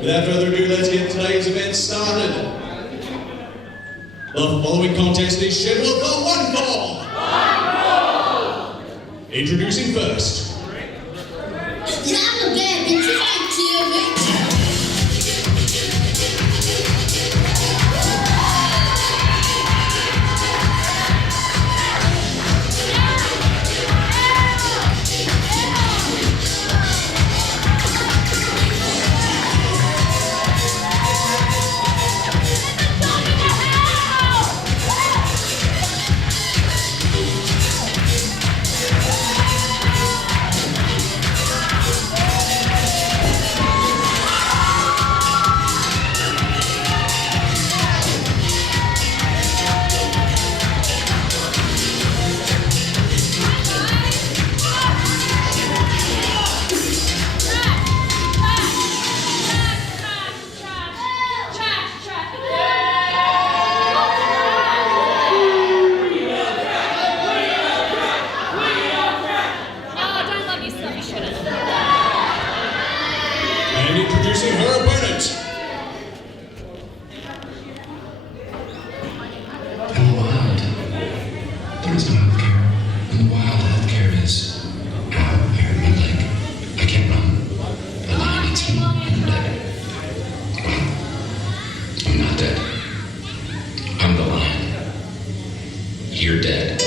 Without further ado, let's get today's event started. The following contest is scheduled for one fall. Introducing first. And introducing her opponent. In the wild, there is no healthcare. In the wild, healthcare is out here in my leg. I can't run. The lion eats me, and I'm dead. Well, I'm not dead. I'm the lion. You're dead.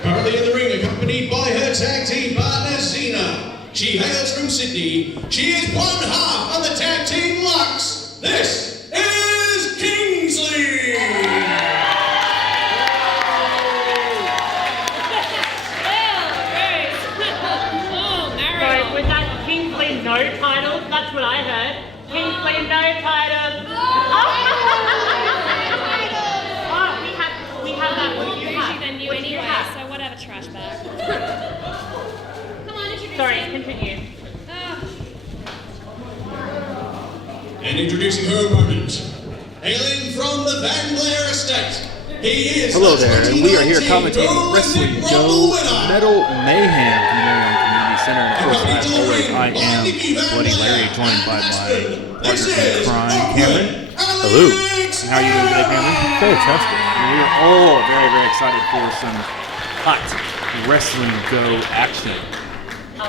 Currently in the ring, accompanied by her tag team partner, Xena. She hails from Sydney. She is one half of the tag team Lux. This is Kingsley. Sorry, was that Kingsley no title? That's what I heard. Kingsley no title. Oh, we have that. What do you have? Than you anyway, so whatever, trash bag. Come on, introduce Sorry, him. continue. And introducing her opponent. Hailing from the Van Blair estate. He is Hello the there, and we are here 2019 commentating Go Wrestling Olympic Go Rumble winner. Metal Mayhem from Marion Community Center. And of course, as always, I am Bloody Larry, joined by my partner in crime, Cameron. Hello. And how are you doing today, Cameron? Fantastic. And we are all very, very excited for some hot Wrestling Go action.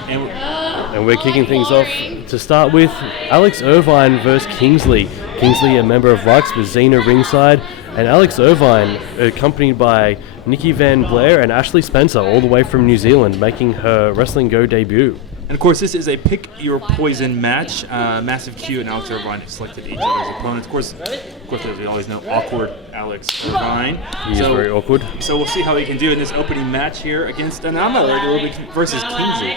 And we're kicking things off to start with Alex Irvine versus Kingsley. Kingsley, a member of Lux, with Xena ringside, and Alex Irvine, accompanied by Nikki Van Blair and Ashley Spencer, all the way from New Zealand, making her Wrestling Go debut. And of course, this is a pick your poison match. Massive Q and Alex Irvine have selected each other's opponents. Of course, as we always know, awkward Alex Irvine. He is very awkward. So we'll see how he can do in this opening match here against Anama versus Kingsley.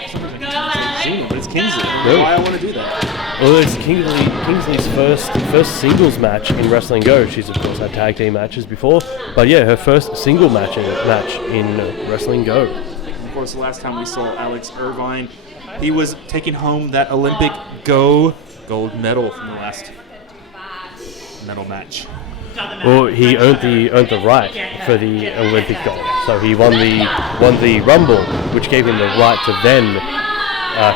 Xena, but it's Kingsley. I don't know why I want to do that. Well, it's Kingsley's first singles match in Wrestling Go. She's of course had tag team matches before, but yeah, her first single match in Wrestling Go. Of course, the last time we saw Alex Irvine, he was taking home that Olympic Go gold medal from the last medal match. Well, he earned the right for the Olympic gold, so he won the Rumble, which gave him the right to then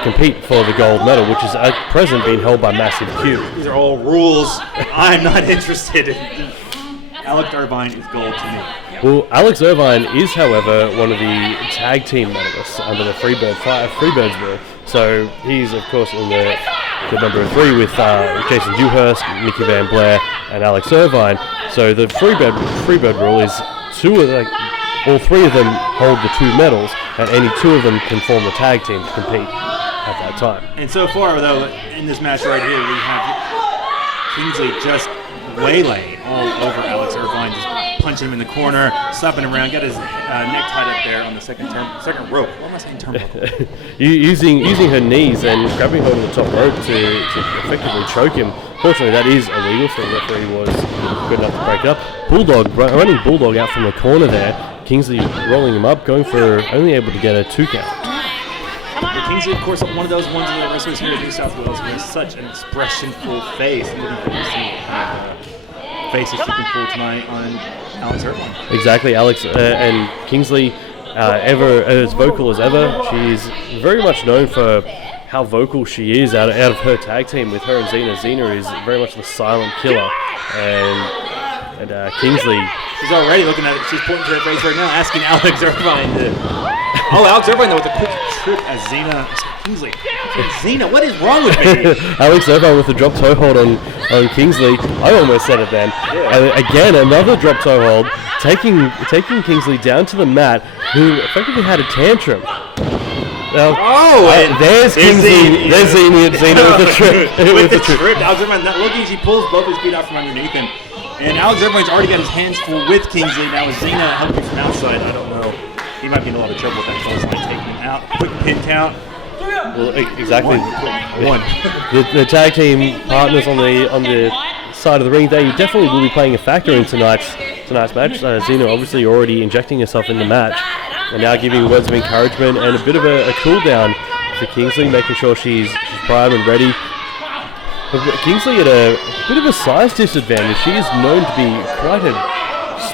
compete for the gold medal, which is at present being held by Massive Q. These are all rules I'm not interested in Alex Irvine is gold to me. Well, Alex Irvine is, however, one of the tag team medalists under the Freebirds rule. So he's, of course, in the number 3 with Jason Dewhurst, Mickey Van Blair, and Alex Irvine. So the Freebird rule is all 3 of them hold the 2 medals, and any 2 of them can form the tag team to compete at that time. And so far, though, in this match right here, we have Kingsley just waylaying all over Alex Irvine, just punching him in the corner, slapping him around, got his neck tied up there on the second rope. What am I saying, turnbuckle? using her knees and grabbing hold of the top rope to effectively choke him. Fortunately, that is illegal, so the referee was good enough to break it up. Running Bulldog out from the corner there. Kingsley rolling him up, going for only able to get a 2 count. Kingsley, of course, one of those ones of the wrestlers here in New South Wales with such an expressionful face. I'm looking forward to see what kind of face that she can pull tonight on Alex Irvine. Exactly, Alex and Kingsley, ever as vocal as ever. She's very much known for how vocal she is out of her tag team with her and Xena. Xena is very much the silent killer, and Kingsley. She's already looking at it. She's pointing to her face right now, asking Alex Irvine to. Oh, Alex Irvine though with a quick trip as Xena. Kingsley. Xena, what is wrong with me? Alex Irvine with a drop toe hold on Kingsley. I almost said it then. And again, another drop toe hold, taking Kingsley down to the mat, who effectively had a tantrum. Now, there's Kingsley. There's Xena with the trip. with the trip. Alex Irvine not looking. She pulls both his feet out from underneath him. And Alex Irvine's already got his hands full with Kingsley. Now with Xena helping from outside, I don't know. He might be in a lot of trouble with that close line, taking him out. Quick pin count. Well, exactly. One. The tag team partners on the side of the ring, they definitely will be playing a factor in tonight's match. Xena obviously already injecting herself in the match, and now giving words of encouragement and a bit of a cool down for Kingsley, making sure she's primed and ready. But Kingsley at a bit of a size disadvantage. She is known to be quite a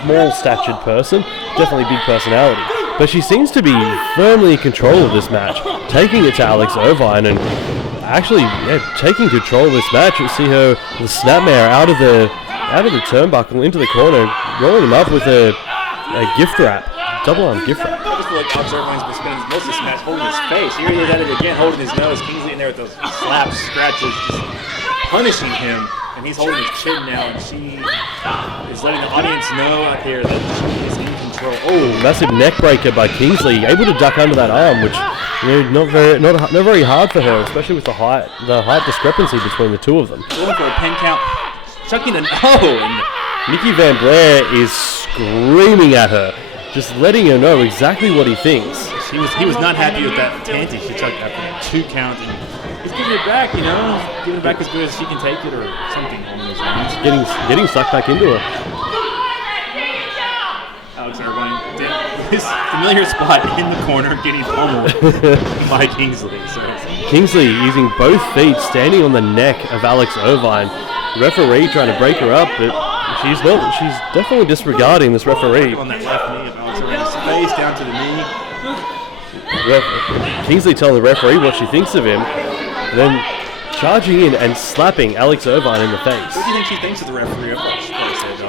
small-statured person, definitely big personality. But she seems to be firmly in control of this match, taking it to Alex Irvine and actually taking control of this match. You see her the snapmare out of the turnbuckle into the corner, rolling him up with a gift wrap, double arm gift wrap. I just feel like Alex Irvine's been spending most of this match holding his face. Here he is at it again, holding his nose. Kingsley in there with those slaps, scratches, just punishing him. And he's holding his chin now, and she is letting the audience know out here that she is in control. Oh, massive neck breaker by Kingsley, able to duck under that arm, which not very hard for her, especially with the height discrepancy between the two of them. Going for a pin count, chucking and Mickey Van Blair is screaming at her, just letting her know exactly what he thinks. He was not happy with that tanty she chucked after a 2 count. And he's giving it back, giving it back as good as she can take it, or something along those lines. Getting sucked back into her. Alex Irvine, his familiar spot in the corner, getting pummeled by Kingsley. So. Kingsley using both feet, standing on the neck of Alex Irvine. Referee trying to break her up, but she's definitely disregarding this referee. On that left knee of Alex Irvine's face, down to the knee. Kingsley telling the referee what she thinks of him, and then charging in and slapping Alex Irvine in the face. What do you think she thinks of the referee? I thought she probably said,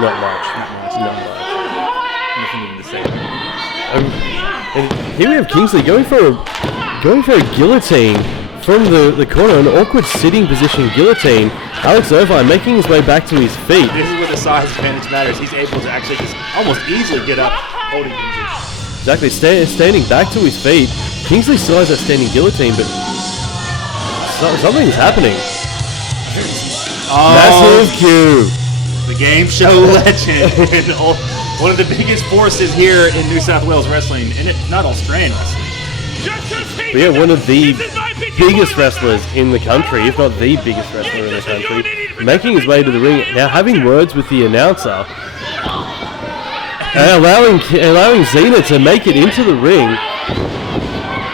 not much. Nothing even to say. And here we have Kingsley going for a guillotine from the corner, an awkward sitting position guillotine. Alex Irvine making his way back to his feet. This is where the size advantage matters. He's able to actually just almost easily get up, holding Kingsley. Exactly, standing back to his feet. Kingsley still has that standing guillotine, but something's happening. Massive cue. The game show legend. One of the biggest forces here in New South Wales wrestling, and not Australian wrestling. But yeah, one of the biggest wrestlers in the country, if not the biggest wrestler in the country, making his way to the ring, now having words with the announcer, and allowing Xena to make it into the ring.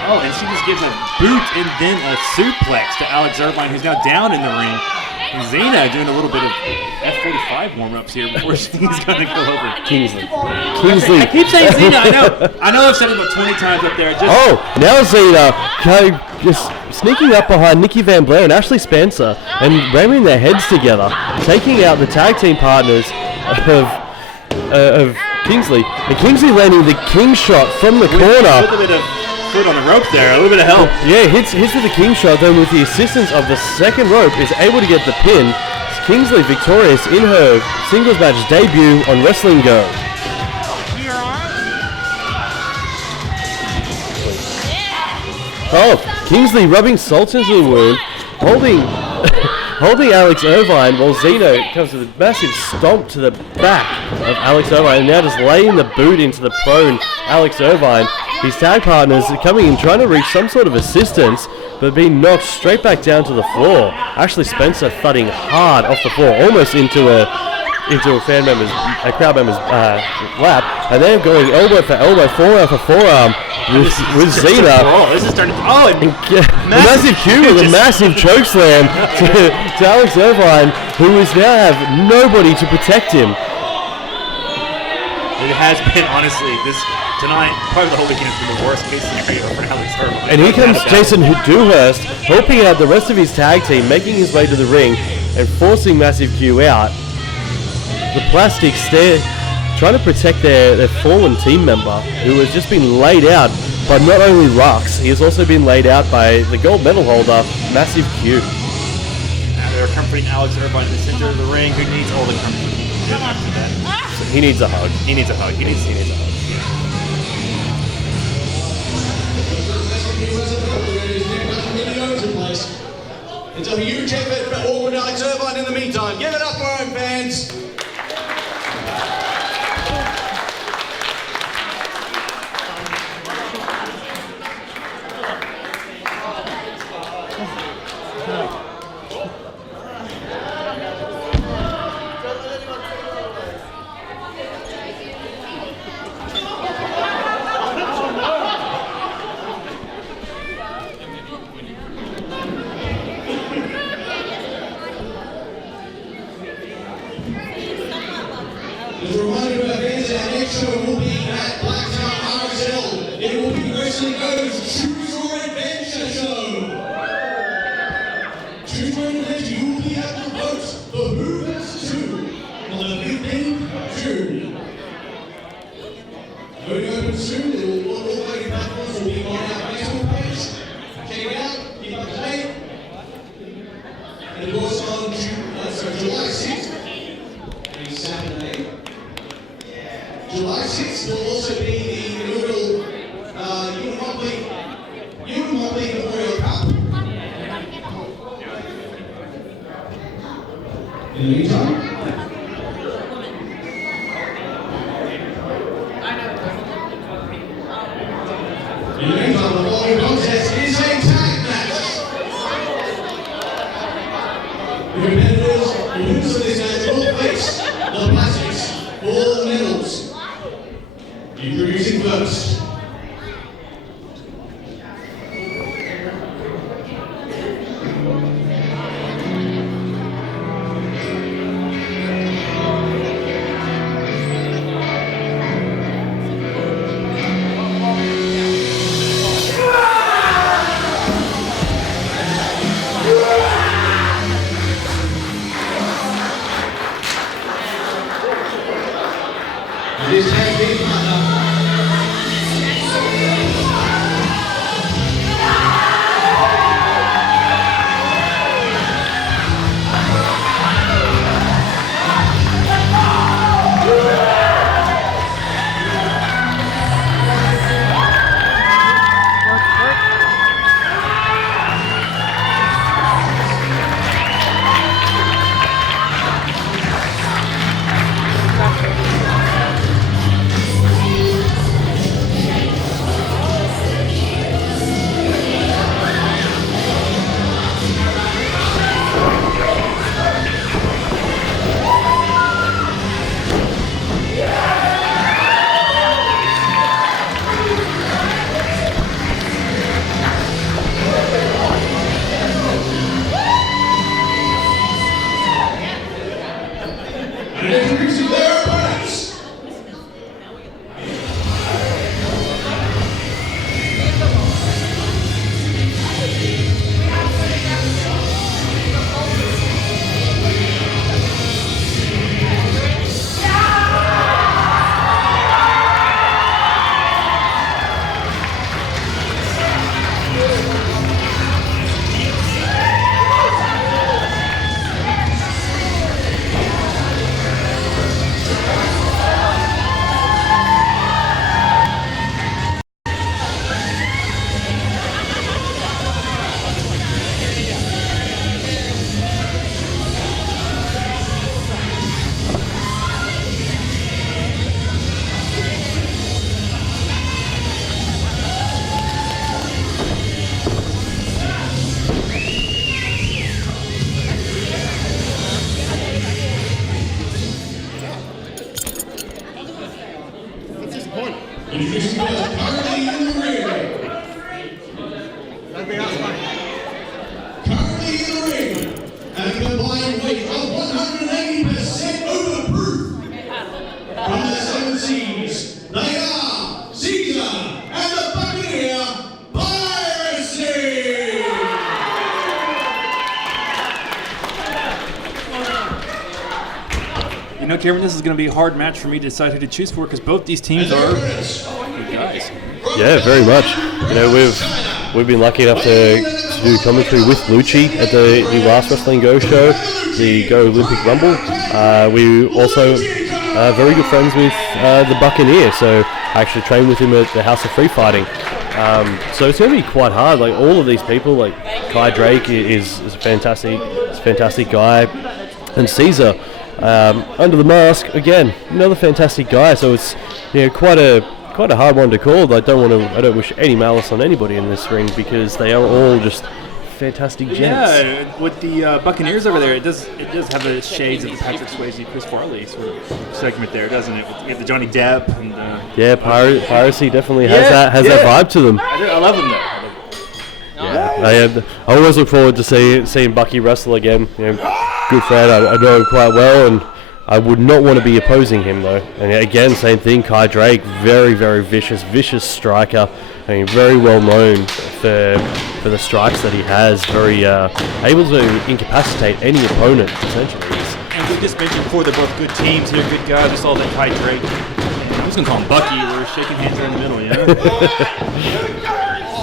Oh, and she just gives a boot and then a suplex to Alex Irvine, who's now down in the ring. And Xena doing a little bit of F45 warm-ups here before she's going to go over. Kingsley. I keep saying Xena. I know I've said it about 20 times up there. Now Xena just sneaking up behind Nikki Van Blair and Ashley Spencer and ramming their heads together, taking out the tag team partners of Kingsley. And Kingsley landing the king shot from the corner. A little bit of foot on the rope there, a little bit of help. Yeah, hits with the king shot, then with the assistance of the second rope is able to get the pin. Kingsley victorious in her singles match debut on Wrestling Go. Oh, Kingsley rubbing salt into the wound, holding Alex Irvine while Xena comes with a massive stomp to the back of Alex Irvine and now just laying the boot into the prone Alex Irvine. His tag partners are coming in trying to reach some sort of assistance but being knocked straight back down to the floor. Ashley Spencer thudding hard off the floor, almost into a crowd member's lap, and then going elbow for elbow, forearm for forearm with Xena. This is starting to... massive cue with a massive choke slam to Alex Irvine, who is now have nobody to protect him. It has been, honestly, tonight, probably the whole weekend has been the worst case scenario for Alex Irvine. And here comes Jason Dewhurst, helping out the rest of his tag team, making his way to the ring and forcing Massive Q out. The Plastics trying to protect their fallen team member, who has just been laid out by not only Rux, he has also been laid out by the gold medal holder, Massive Q. They're comforting Alex Irvine in the center of the ring, who needs all the comfort. So he needs a hug. He needs a hug. He needs a hug. It's a huge effort for Auckland Alex Irvine in the meantime. Give it up for our own fans. As a reminder of events, our next show will be at Blacktown RSL. It will be Wrestling Go's Choose Your Adventure Show. Choose Your Adventure, you will be able to vote for Who Vs. Who on the 15th of June. Voting open soon, all voting platforms will be on our Facebook page. Check it out, keep up to date. And of course on July 6th, Saturday. July 6th will also be the inaugural Human Motley Memorial Cup. In the meantime, the following contest is a tag match. The competitors who lose this match will face the Plastics for medals. Introducing first. This tag team partner. Introducing first, currently in the ring. Currently in the ring, at a combined weight of 180% over the proof. From the 7 Seas, they are Xena and the Buccaneer Piracy! You know, Cameron, this is going to be a hard match for me to decide who to choose for because both these teams are good guys. Yeah, very much. You know, we've been lucky enough to do commentary with Lucci at the last Wrestling Go show, the Go Olympic Rumble. We also are very good friends with the Buccaneer, so I actually trained with him at the House of Free Fighting. So it's going to be quite hard. Like all of these people, like Kai Drake is a fantastic guy, and Caesar under the mask again, another fantastic guy. So it's quite a hard one to call. I don't wish any malice on anybody in this ring because they are all just fantastic gents. Yeah, with the Buccaneers over there, it does have the shades of the Patrick Swayze, Chris Farley sort of segment there, doesn't it? You have the Johnny Depp and Piracy definitely has that vibe to them. I love them though. Yeah, I always look forward to seeing Bucky wrestle again. Good friend, I know him quite well, and I would not want to be opposing him though. And again, same thing. Kai Drake, very vicious striker. I mean, very well known for the strikes that he has. Very able to incapacitate any opponent essentially. And we just mentioned before, they're both good teams. They're good guys. We saw that Kai Drake. I'm just gonna call him Bucky. We're shaking hands in the middle,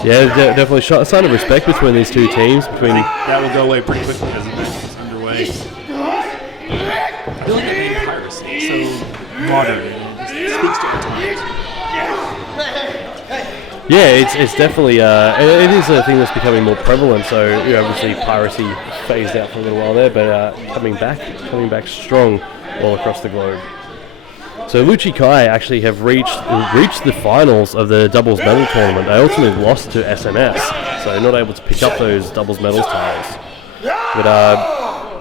Yeah, definitely sign of respect between these two teams. That will go away pretty quickly as it's underway. I feel like the name Piracy so modern. It speaks to our times. Yeah, it's definitely it is a thing that's becoming more prevalent. So obviously piracy phased out for a little while there, but coming back strong all across the globe. So Lucci Kai actually have reached the finals of the doubles medal tournament. They ultimately lost to SNS, so not able to pick up those doubles medals titles.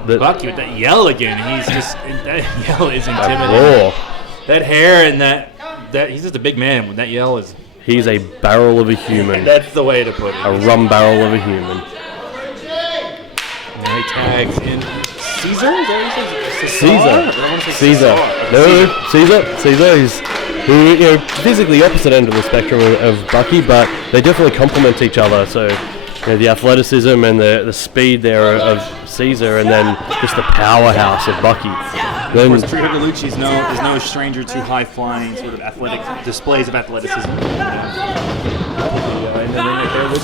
But Bucky with that yell again. That yell is intimidating. That hair and that he's just a big man. When that yell is. He's a barrel of a human. That's the way to put it. A rum barrel of a human. And he tags in Caesar? Caesar. No, Caesar is physically opposite end of the spectrum of Bucky, but they definitely complement each other. So the athleticism and the speed there of Caesar, and then just the powerhouse of Bucky. Of course, Trihuga Lucci is no stranger to high-flying sort of athletic displays of athleticism. And then right there with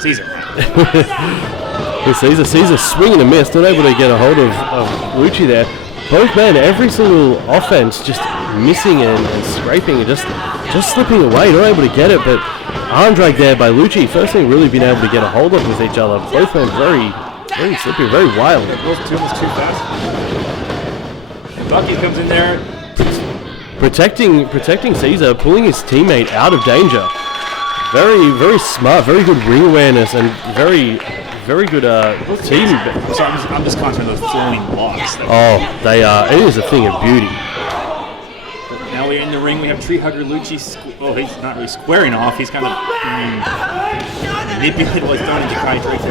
Caesar. Caesar swinging and miss, not able to get a hold of Lucci there. Both men, every single offense just missing and scraping and just slipping away, not able to get it, but arm drag there by Lucci. First thing really being able to get a hold of with each other. Both men very slippery, very wild. Those two was too fast. And Bucky comes in there. Protecting Caesar, pulling his teammate out of danger. Very smart, very good ring awareness, and very good team. So I'm just concentrating on those flowing blocks. They are. It is a thing of beauty. Now we're in the ring. We have Tree Hugger Lucci. He's not really squaring off. He's kind of manipulated while he's thrown into Kai Drake.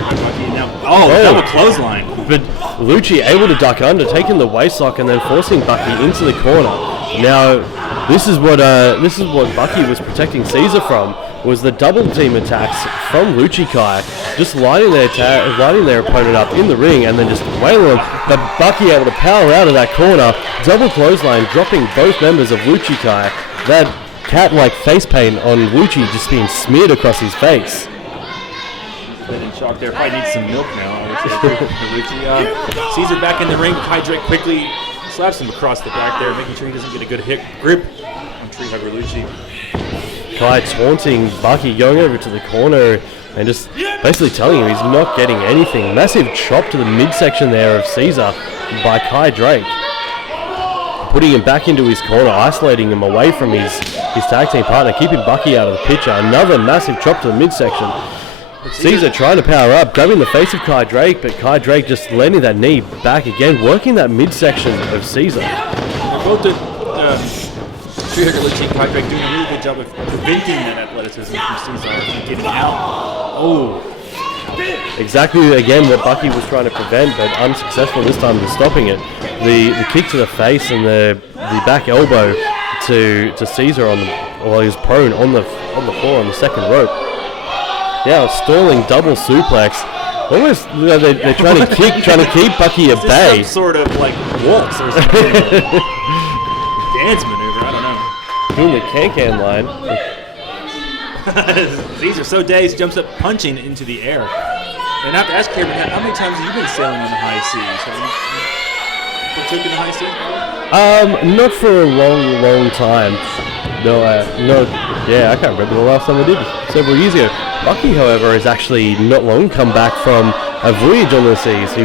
Double clothesline. But Lucci able to duck under, taking the waist lock and then forcing Bucky into the corner. Now this is what Bucky was protecting Caesar from. Was the double team attacks from Lucci Kai, just lining their opponent up in the ring and then just wailing them. But Bucky able to power out of that corner, double clothesline, dropping both members of Lucci Kai. That cat-like face paint on Lucci just being smeared across his face. In shock there, probably needs some milk now. Caesar back in the ring. Kai Drake quickly slaps him across the back there, making sure he doesn't get a good grip on Tree Hugger Lucci. Kai taunting Bucky, going over to the corner and just basically telling him he's not getting anything. Massive chop to the midsection there of Caesar by Kai Drake. Putting him back into his corner, isolating him away from his tag team partner, keeping Bucky out of the picture. Another massive chop to the midsection. Caesar trying to power up, grabbing the face of Kai Drake, but Kai Drake just landing that knee back again, working that midsection of Caesar. Both Tree-Hugger Luchi, Kai Drake doing a really good job of preventing that athleticism from Caesar from getting out. Oh. Exactly, again, what Bucky was trying to prevent, but unsuccessful this time in stopping it. The kick to the face and the back elbow to Caesar while he was prone on the floor on the second rope. Yeah, stalling double suplex. Almost, they're trying to keep Bucky at bay. Some sort of like waltz or something. Dance maneuver, I don't know. Doing the can line. Caesar so dazed, jumps up punching into the air. And I have to ask Kevin, how many times have you been sailing on the high seas? Have you partook in the high seas? Not for a long time. No, yeah, I can't remember the last time I did, several years ago. Bucky, however, has actually not long come back from a voyage on the seas. He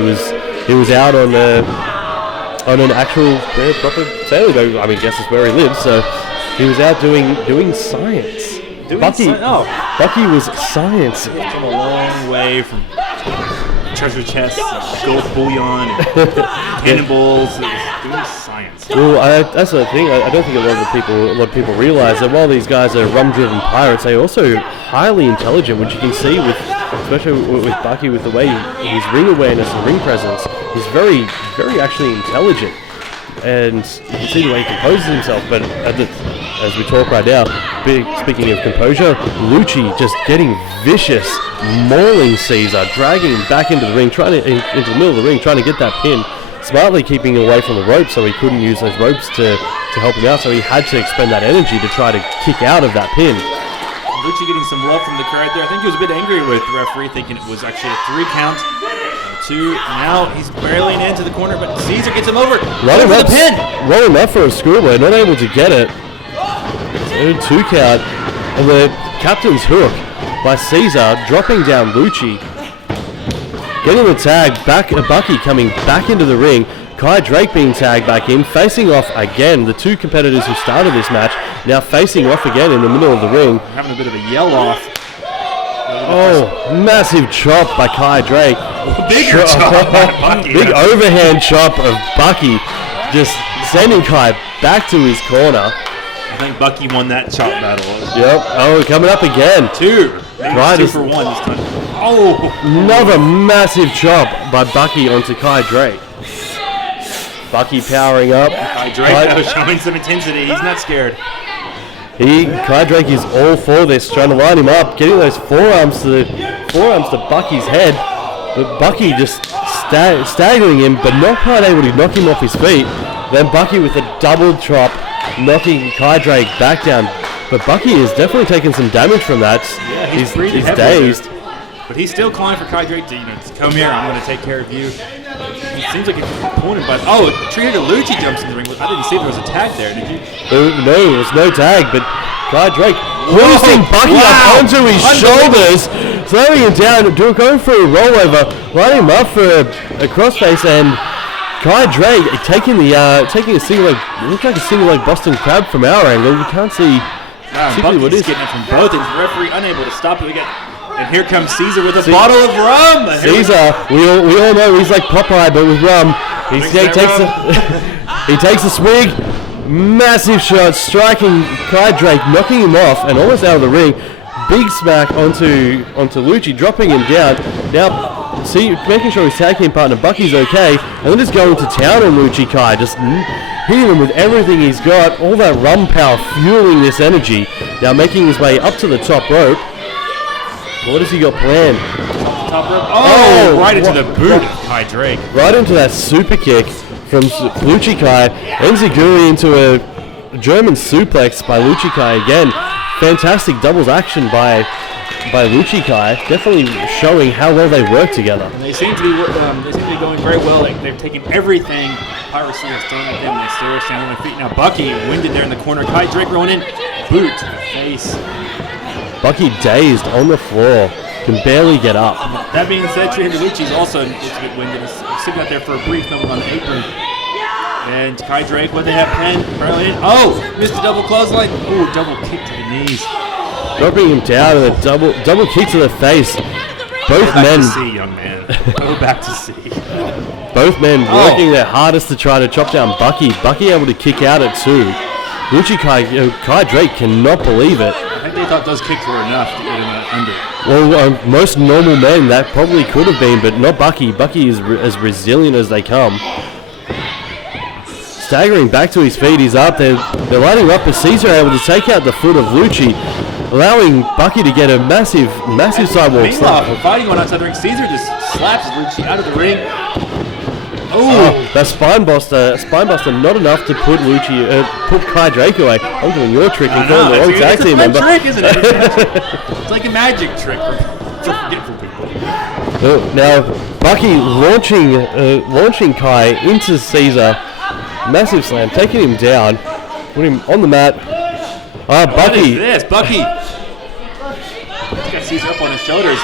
was out on an actual proper sailing boat. I mean, I guess it's where he lives. So he was out doing science. Bucky was science. Came a long way from treasure chests, gold bullion, and cannonballs. Doing science. Well, that's the thing. I don't think a lot of people realize that while these guys are rum-driven pirates, they're also highly intelligent, which you can see especially with Bucky, with the way his ring awareness and ring presence. He's very, very actually intelligent, and you can see the way he composes himself. But as we talk right now, speaking of composure, Luchi just getting vicious, mauling Caesar, dragging him back into the ring, into the middle of the ring, trying to get that pin. Smartly keeping him away from the ropes, so he couldn't use those ropes to help him out. So he had to expend that energy to try to kick out of that pin. Luchi getting some love from the crowd there. I think he was a bit angry with the referee, thinking it was actually a 3 count. 2. Now he's barreling into the corner, but Caesar gets him over. Rolling the pin. Rolling up for a schoolboy, not able to get it. 2 count, and the captain's hook by Caesar, dropping down Luchi. Getting the tag back, Bucky coming back into the ring. Kai Drake being tagged back in, facing off again. The 2 competitors who started this match now facing off again in the middle of the ring. Having a bit of a yell off. Oh, massive chop by Kai Drake. Bigger chop by Bucky. Big overhand chop of Bucky, just sending Kai back to his corner. I think Bucky won that chop battle. Yep. Oh, coming up again. 2. Right, 2 for 1 this time. Oh! Another massive chop by Bucky onto Kai Drake. Bucky powering up. Kai Drake showing some intensity. He's not scared. Kai Drake is all for this, trying to line him up, getting those forearms to Bucky's head. But Bucky just staggering him, but not quite able to knock him off his feet. Then Bucky with a double chop, knocking Kai Drake back down. But Bucky is definitely taking some damage from that. Yeah, he's dazed. But he's still calling for Kai Drake to, come here, I'm going to take care of you. He seems like a opponent, but Tree-Hugger Luchi jumps in the ring. I didn't see there was a tag there, did you? No, there was no tag, but Kai Drake hoisting Bucky up onto his shoulders, throwing him down, going for a rollover, lining him up for a crossface, and Kai Drake taking a single leg, looks like a single leg Boston Crab from our angle. We can't see what it is. Getting it from both ends. The referee unable to stop it. And here comes Caesar with a bottle of rum. Caesar, we all know he's like Popeye, but with rum. He takes a swig, massive shot, striking Kai Drake, knocking him off and almost out of the ring. Big smack onto Luchi, dropping him down. Now, making sure his tag team partner Bucky's okay, and then just going to town on Luchi Kai, just hitting him with everything he's got. All that rum power fueling this energy. Now making his way up to the top rope. What has he got planned? Top rope. Oh, right into the boot of Kai Drake. Right into that super kick from Luchi Kai. Enziguri into a German suplex by Luchi Kai again. Fantastic doubles action by Luchi Kai. Definitely showing how well they work together. And they seem to be going very well. They've taken everything Piracy has thrown at them. They still stand on their feet. Now Bucky winded there in the corner. Kai Drake rolling in. Boot. Face. Bucky dazed on the floor, can barely get up. That being said, Tree-Hugger Luchi's also looks a bit winded. He's sitting out there for a brief moment on the apron. And Kai Drake, what they have planned, oh, missed a double clothesline. Oh, double kick to the knees. Dropping him down and a double kick to the face. Both men. Go back to sea, young man. Go back to sea. Both men working their hardest to try to chop down Bucky. Bucky able to kick out at 2. Lucci Kai Drake cannot believe it. I think they thought those kicks were enough to get him under. Well, most normal men, that probably could have been, but not Bucky. Bucky is as resilient as they come. Staggering back to his feet, he's up there. They're lining up, but Caesar able to take out the foot of Lucci, allowing Bucky to get a massive sidewalk Meanwhile, slap. fighting going outside the ring, Caesar just slaps Lucci out of the ring. Oh, that spinebuster, not enough to put put Kai Drake away. I'm doing your trick and calling the wrong tag team member. It's a trick, isn't it? It's like a magic trick for people. Oh, now Bucky launching Kai into Caesar, massive slam, taking him down, put him on the mat. What Bucky. is this, Bucky? He's got Caesar up on his shoulders.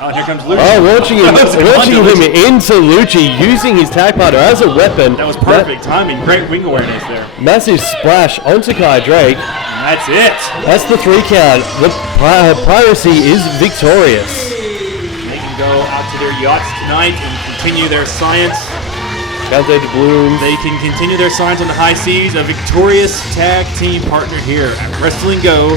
Oh, here comes Lucci. Oh, launching him into Lucci, using his tag partner as a weapon. That was perfect timing. Great wing awareness there. Massive splash onto Kai Drake. And that's it. That's the 3 count. The Piracy is victorious. They can go out to their yachts tonight and continue their science. Countdown to Blooms. They can continue their science on the high seas. A victorious tag team partner here at Wrestling Go.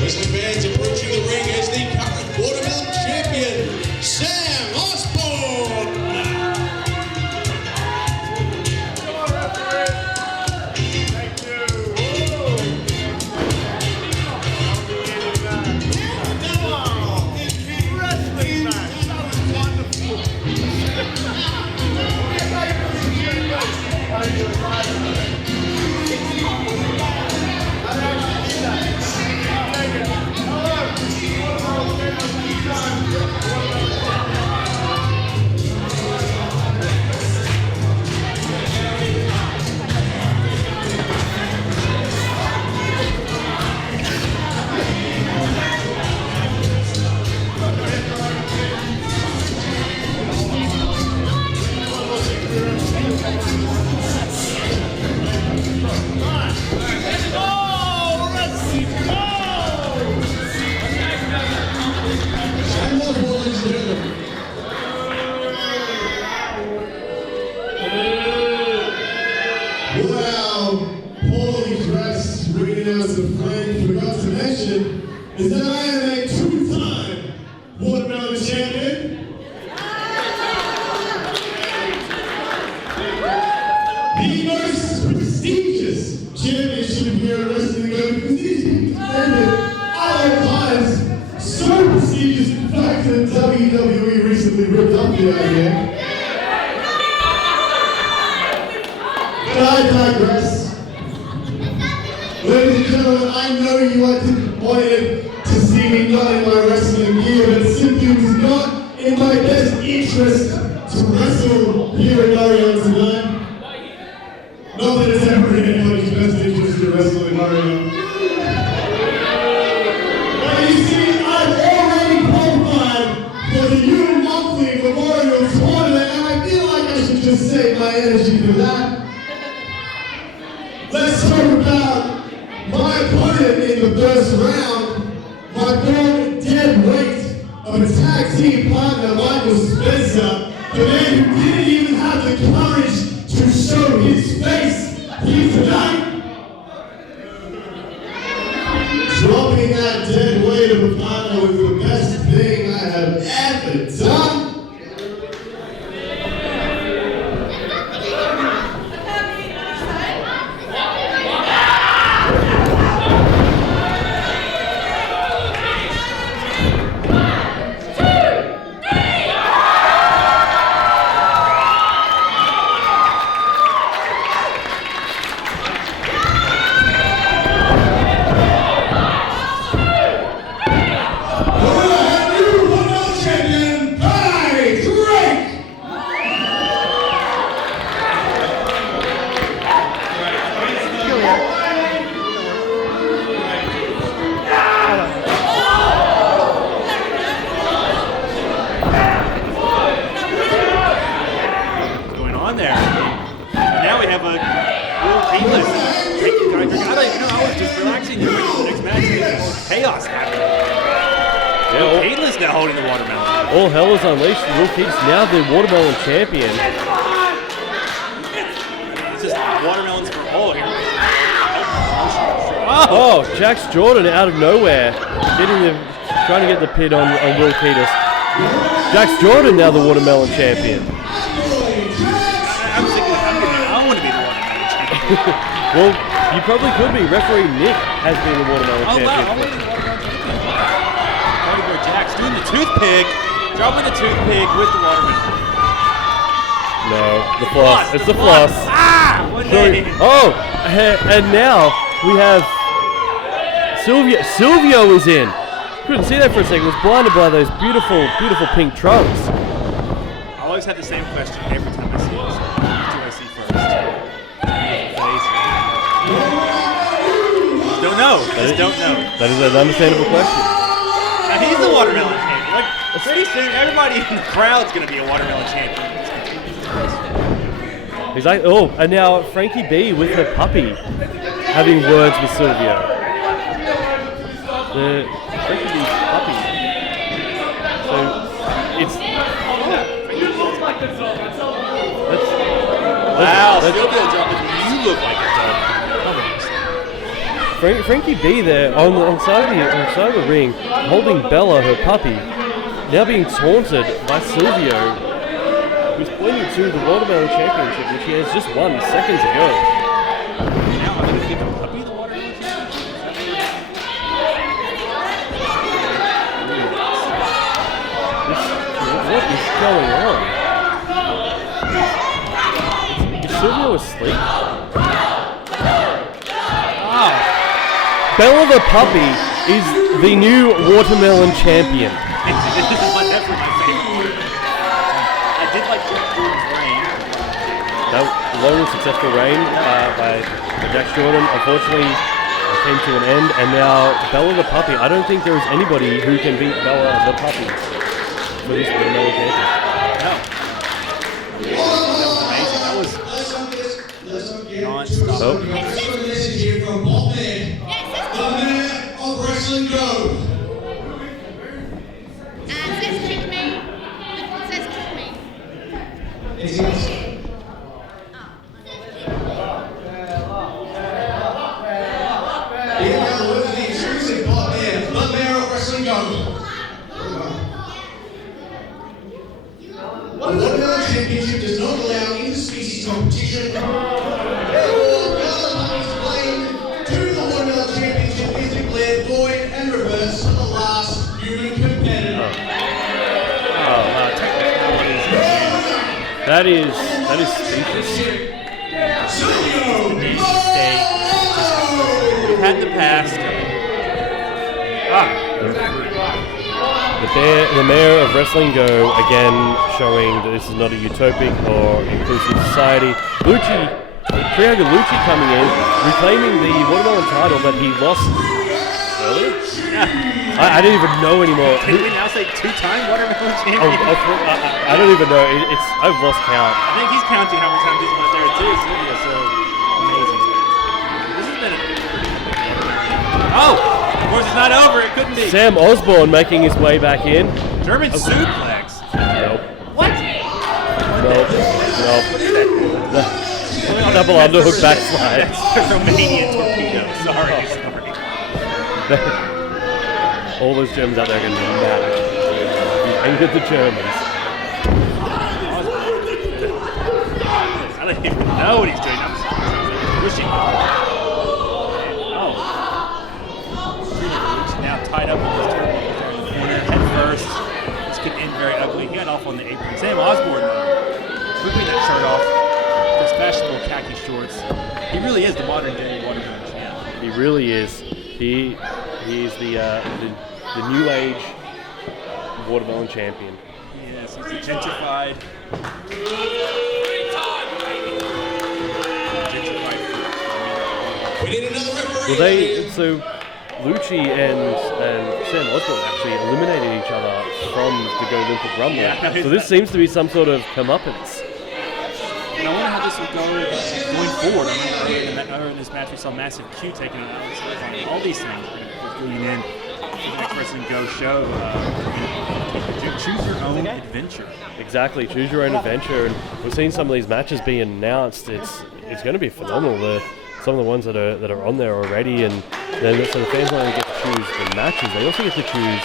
Wrestling fans approaching the ring as the current watermelon champion, Sam Osborne. Well, poorly dressed, bringing us a friend, forgot to mention, is that I am a two-time watermelon champion. The most prestigious championship here at Wrestling Go, because these people at all times so prestigious, in fact, that WWE recently ripped up the idea. But I digress. Ladies and gentlemen, I know you are disappointed to see me not in my wrestling gear, but it simply was not in my best interest to wrestle here at Irvine tonight. Not that it's ever in anybody's best interest to wrestle in Irvine. But you see, I've already qualified for the Jude Monthly Memorial Tournament, and I feel like I should just save my energy for that. Let's talk about my opponent in the first round, my born dead weight of a tag team partner, Michael Spencer, the man who didn't even have the courage to show his face here tonight. Keith's now holding the watermelon. All hell is unleashed. Will Keith's now the watermelon champion. It's just watermelons for all here. Oh, Jax Jordan out of nowhere, trying to get the pin on Will Keith's. Jax Jordan now the watermelon champion. I'm thinking, I want to be the watermelon champion. Well, you probably could be. Referee Nick has been the watermelon champion. Wow, I'm the watermelon champion. Trying to go Jax doing the toothpick, dropping the toothpick with the watermelon. No, the floss. It's the floss. Ah! Oh, and now we have Silvio is in. Couldn't see that for a second. Was blinded by those beautiful, beautiful pink trunks. I always have the same question every time I see this. Who do I see first? Don't know. Just don't know. That is an understandable question. Now he's the watermelon champion. Like pretty soon, everybody in the crowd's gonna be a watermelon champion. He's like, oh, and now Frankie B with her puppy having words with Silvio. The Frankie B's puppy. So it's. Wow, Silvio dropping. You look like a dog. Frankie B there on the side of the ring, holding Bella, her puppy, now being taunted by Silvio, who's pointing to the Watermelon Championship, which he has just won seconds ago. Now I'm going to give the puppy the watermelon championship. What is going on? Is Silvio asleep? Bella the puppy is the new Watermelon Champion. I did like Jordan's reign. That long and successful reign by Jax Jordan, unfortunately, came to an end, and now Bella the puppy. I don't think there is anybody who can beat Bella the puppy for this Watermelon Champion. No. That was amazing. That was non-stop. Oh. Message here from Bob Man, the mayor of Wrestling Go. Says kick me. Says kick me. Is he on? Here now the words of the exclusive Bob Man, the mayor of Wrestling Go. The Watermelon Championship does not allow interspecies competition. That is speechless. We've had the past. The mayor of Wrestling Go again showing that this is not a utopic or inclusive society. Triago Lucci coming in, reclaiming the Watermelon title that he lost earlier. I don't even know anymore. Can we now say two-time Watermelon champion? I don't even know. I've lost count. I think he's counting how many times he's went there too. Silvio, so amazing. This has been a oh, of course it's not over. It couldn't be. Sam Osborne making his way back in. German suplex. Nope. What? Nope. Double underhook backslide. That's a Romanian torpedo. Sorry. All those Germans out there are going to be mad. You angered the Germans. I don't even know what he's doing. I'm pushing. Now tied up with this torpedo there in the corner. Head first. This could end very ugly. He got off on the apron. Sam Osborne, though, ripping that shirt off. Those fashionable khaki shorts. He really is the modern day Watermelon champ. He really is. He is the new age Watermelon champion. Yes, he's gentrified. We need another referee. So Lucci and Sam Osborne actually eliminated each other from the Go Olympic Rumble. Yeah, so this seems to be some sort of comeuppance. And I wonder how this will go going forward. Earlier in this match, we saw Massive Q taking on Alex Irvine. All these things are going in. the next Wrestling Go show. Choose your own adventure. Exactly, choose your own adventure, and we've seen some of these matches being announced. It's going to be phenomenal. Some of the ones that are on there already, and then so the fans not only get to choose the matches, they also get to choose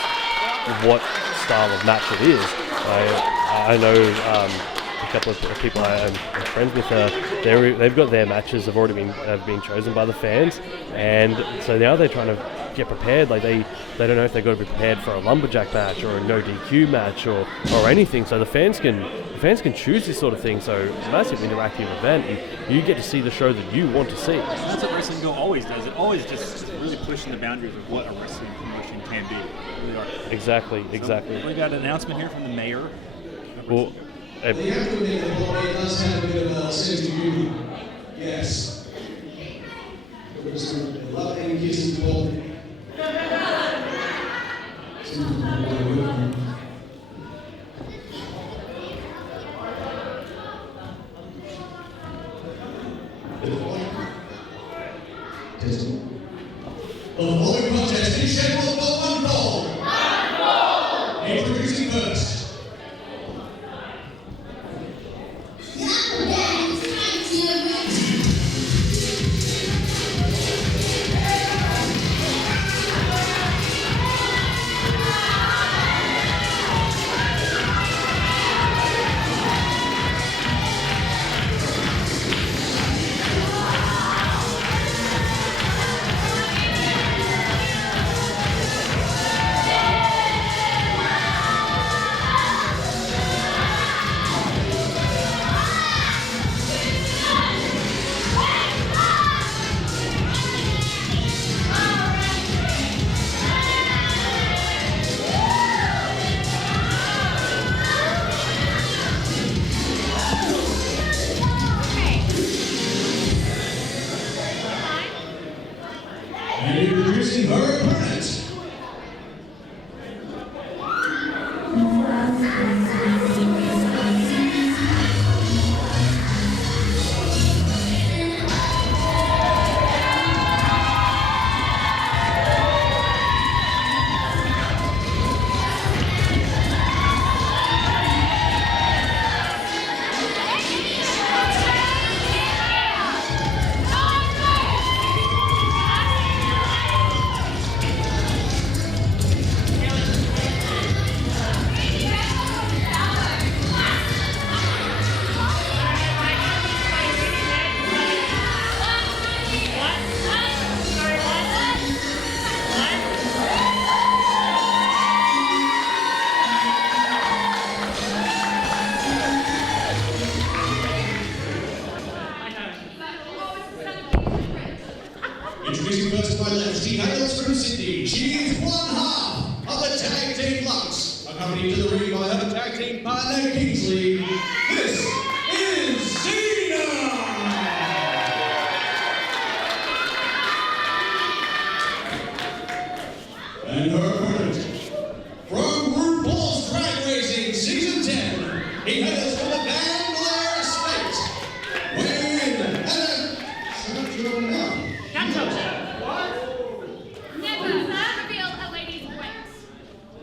what style of match it is. I know a couple of people I'm friends with. They've got their matches have already been chosen by the fans, and so now they're trying to get prepared. Like they don't know if they've got to be prepared for a lumberjack match or a no DQ match or anything. So the fans can choose this sort of thing. So it's a massive interactive event, and you get to see the show that you want to see. That's what Wrestling Go always does. It always just really pushing the boundaries of what a wrestling promotion can be. Really are. Exactly. We got an announcement here from the mayor. Well, You have to admit that Bobby does have a bit of a sense of humor. Yes. There's a lot of kisses involved. The following contest is scheduled for one fall. Introducing first. And introducing her opponent. Introducing first to my left, she hails from Sydney. She is one half of the Tag Team Lux, accompanied to the ring by her tag team partner Kingsley. This is Xena! And her opponent, from RuPaul's Drag Racing Season 10, he hails from the Van Blair Estate. Weighing in at Never reveal a lady's weight.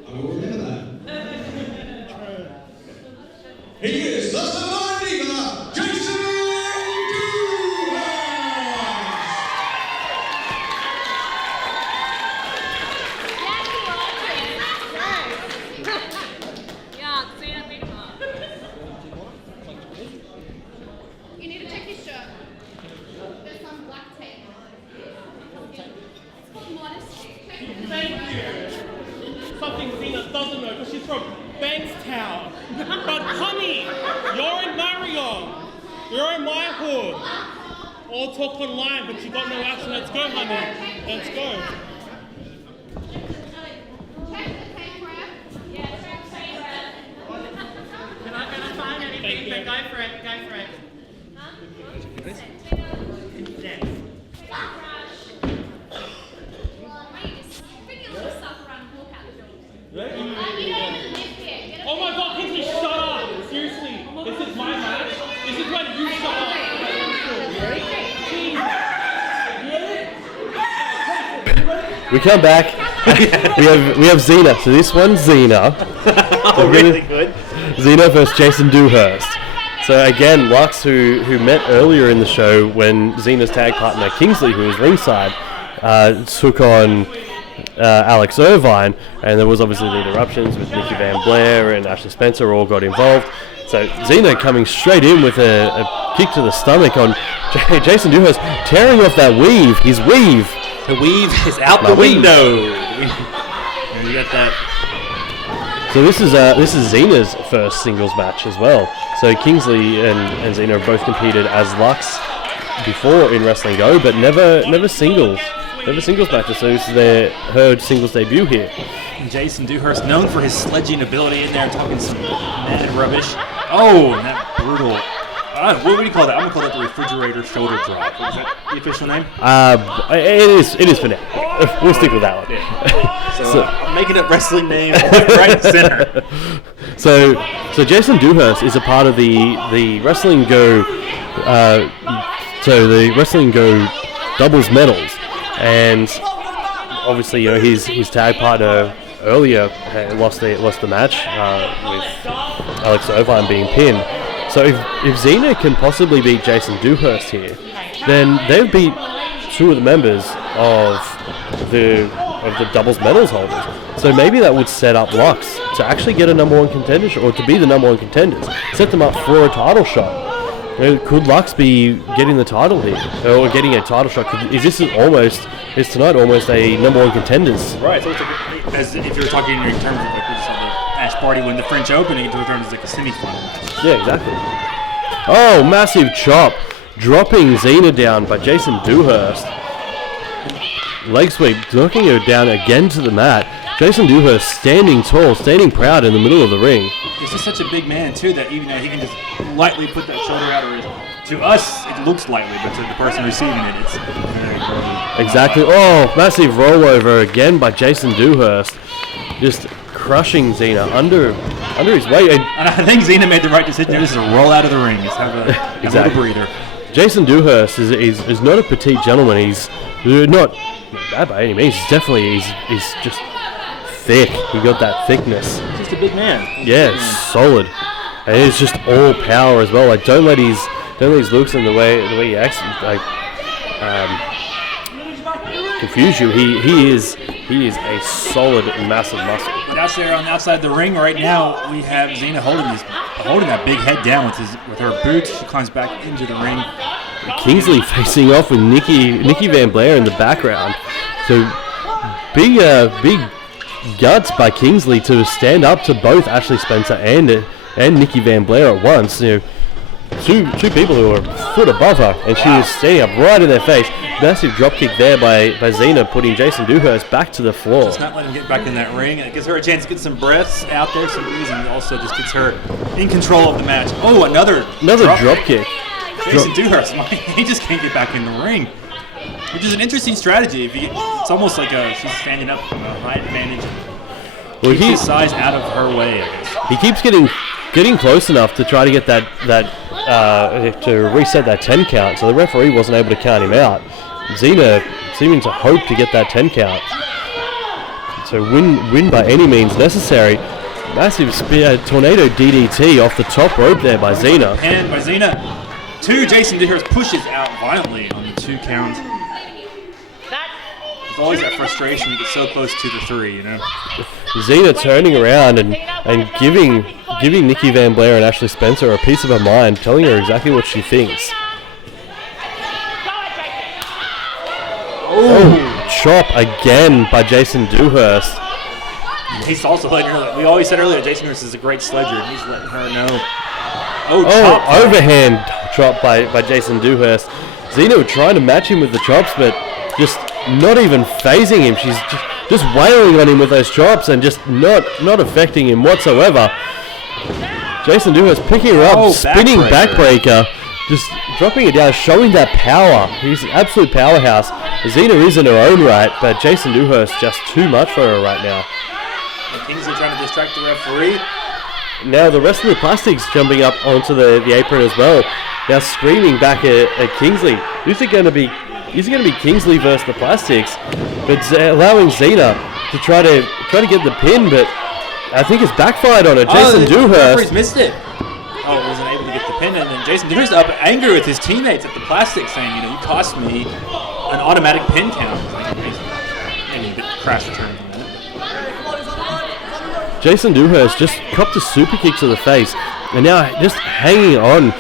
I will remember that. He is the Sublime Diva, Jason Yeah, Xena beat him up. You need to check his shirt. There's some black tape. It's called modesty. Thank you. Something Xena doesn't know because she's from Bankstown. But honey, you're in Marion. You're in my hood. All talk online, but you got no action. Let's go, honey. Let's go. Check the tape, Brad. Yeah, check the tape, Brad. Can I find anything? Then go for it. Go for it. Huh? Next. Oh my God, Kingsley, shut up! Seriously, this is my match. This is when you shut up. Ready? We come back. we have Xena. So this one's Xena. Oh, really good. Xena versus Jason Dewhurst. So again, Lux, who met earlier in the show when Xena's tag partner Kingsley, who was ringside, took on Alex Irvine, and there was obviously the interruptions with Nikki Van Blair and Ashley Spencer all got involved. So Xena coming straight in with a kick to the stomach on Jason Dewhurst, tearing off that weave. His weave. The weave is out the window. You got that. So this is Xena's first singles match as well. So Kingsley and Xena have both competed as Lux before in Wrestling Go, but never singles matches. So this is her singles debut here. Jason Dewhurst, known for his sledging ability in there, talking some mad rubbish. Oh, and that brutal. What do you call that? I'm gonna call that the refrigerator shoulder drop. Is that the official name? It is for now. We'll stick with that one. Yeah. So I'm making up wrestling name right in the center. So Jason Dewhurst is a part of the Wrestling Go. The Wrestling Go doubles medals, and obviously his tag partner earlier lost the match with Alex Irvine being pinned. So if Xena can possibly beat Jason Dewhurst here, then they've beat two of the members of the doubles medals holders. So maybe that would set up Lux to actually get a number one contender or to be the number one contenders. Set them up for a title shot. Could Lux be getting the title here, or getting a title shot? Is tonight almost a number one contenders? Right. So it's as if you're talking in terms of like the match party when the French Open, it turns like a semi-final match. Yeah, exactly. Oh, massive chop, dropping Xena down by Jason Dewhurst. Leg sweep, knocking her down again to the mat. Jason Dewhurst standing tall, standing proud in the middle of the ring. He's just such a big man too that even though he can just lightly put that shoulder out of it. To us, it looks lightly, but to the person receiving it, it's very heavy. Exactly. Oh, massive rollover again by Jason Dewhurst, just crushing Xena under his weight. And I think Xena made the right decision. Just to roll out of the ring. Just have a little breather. Jason Dewhurst is not a petite gentleman. He's not bad by any means. He's just thick. He got that thickness. He's just a big man. Yeah, solid, and it's just all power as well. Like don't let his looks and the way he acts confuse you. He is a solid, massive muscle. But out there on the outside of the ring right now, we have Xena holding that big head down with her boots. She climbs back into the ring. Kingsley facing off with Nikki Van Blair in the background. So big guts by Kingsley to stand up to both Ashley Spencer and Nikki Van Blair at once. Two people who are a foot above her, and she was standing up right in their face. Massive dropkick there by Xena, putting Jason Dewhurst back to the floor. Just not letting him get back in that ring. It gives her a chance to get some breaths out there, some reason. Also just gets her in control of the match. Oh, another dropkick. Jason Dewhurst, he just can't get back in the ring, which is an interesting strategy. It's almost like she's standing up from a high advantage. Well, keeps his size out of her way, I guess. He keeps getting close enough to try to get that to reset that 10 count, so the referee wasn't able to count him out. Xena seeming to hope to get that 10 count. So win by any means necessary. Massive tornado DDT off the top rope there by Xena. And by Xena, Jason Dewhurst pushes out violently on the 2 count. There's always that frustration. You get so close to the 3, Xena turning around and giving Nikki Van Blair and Ashley Spencer a piece of her mind, telling her exactly what she thinks. Oh, chop again by Jason Dewhurst. He's also letting her. We always said earlier, Jason Dewhurst is a great sledger. He's letting her know. Oh, overhand chop by Jason Dewhurst. Xena trying to match him with the chops, but just not even phasing him. She's just wailing on him with those chops and just not affecting him whatsoever. Jason Dewhurst picking her up, spinning backbreaker, just dropping it down, showing that power. He's an absolute powerhouse. Xena is in her own right, but Jason Dewhurst just too much for her right now. And Kingsley trying to distract the referee. Now the rest of the plastics jumping up onto the apron as well. Now screaming back at Kingsley. Who's it going to be is going to be Kingsley versus the Plastics, but allowing Xena to try to get the pin, but I think it's backfired on her. Jason Dewhurst. Referee's missed it. Oh, wasn't able to get the pin, and then Jason Dewhurst up angry with his teammates at the Plastics, saying, you cost me an automatic pin count. And he crashed the tournament. Jason Dewhurst just copped a super kick to the face, and now just hanging on,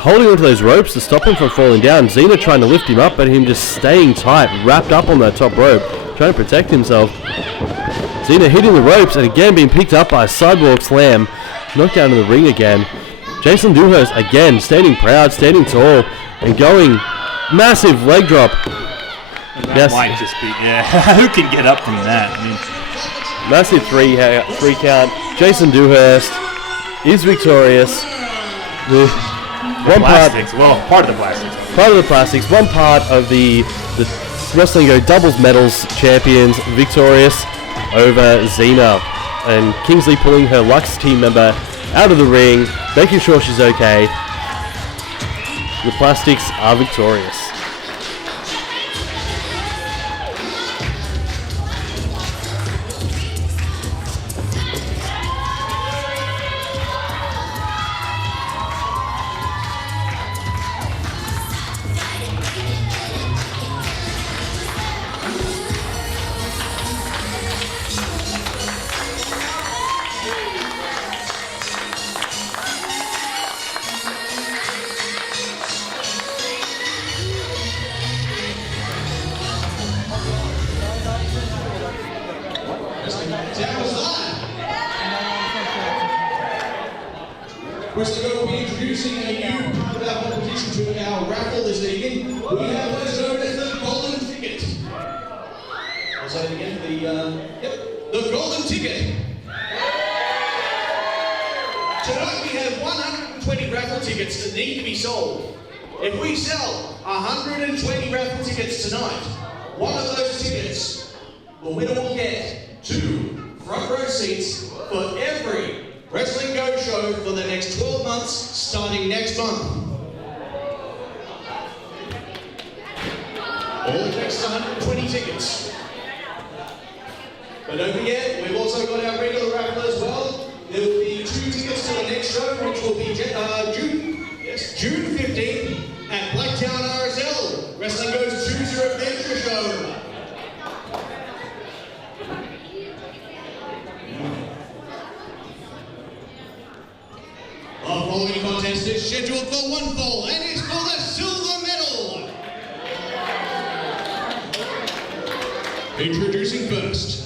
holding onto those ropes to stop him from falling down. Xena trying to lift him up, but him just staying tight, wrapped up on that top rope, trying to protect himself. Xena hitting the ropes, and again being picked up by a sidewalk slam, knocked down in the ring again. Jason Dewhurst again standing proud, standing tall, and going massive leg drop. That might just be, who can get up from that? I mean, massive three count. Jason Dewhurst is victorious. part of the Plastics. Part of the Plastics. One part of the Wrestling Go Doubles Medals champions victorious over Xena. And Kingsley pulling her Lux team member out of the ring, making sure she's okay. The Plastics are victorious. Wrestling Go will be introducing a new part of our competition to our raffle this evening. We have what is known as the Golden Ticket. I'll say it again, the Golden Ticket. Tonight we have 120 raffle tickets that need to be sold. If we sell 120 raffle tickets tonight, one of those tickets, the winner will get 2 front row seats for every Wrestling Go show for the next 12 months, starting next month. All it takes is 120 tickets. But don't forget, we've also got our regular raffle as well. There will be 2 tickets to the next show, which will be June 15th at Blacktown RSL, Wrestling Go's Choose Your Adventure show. Our following contest is scheduled for one fall and is for the silver medal. Introducing first.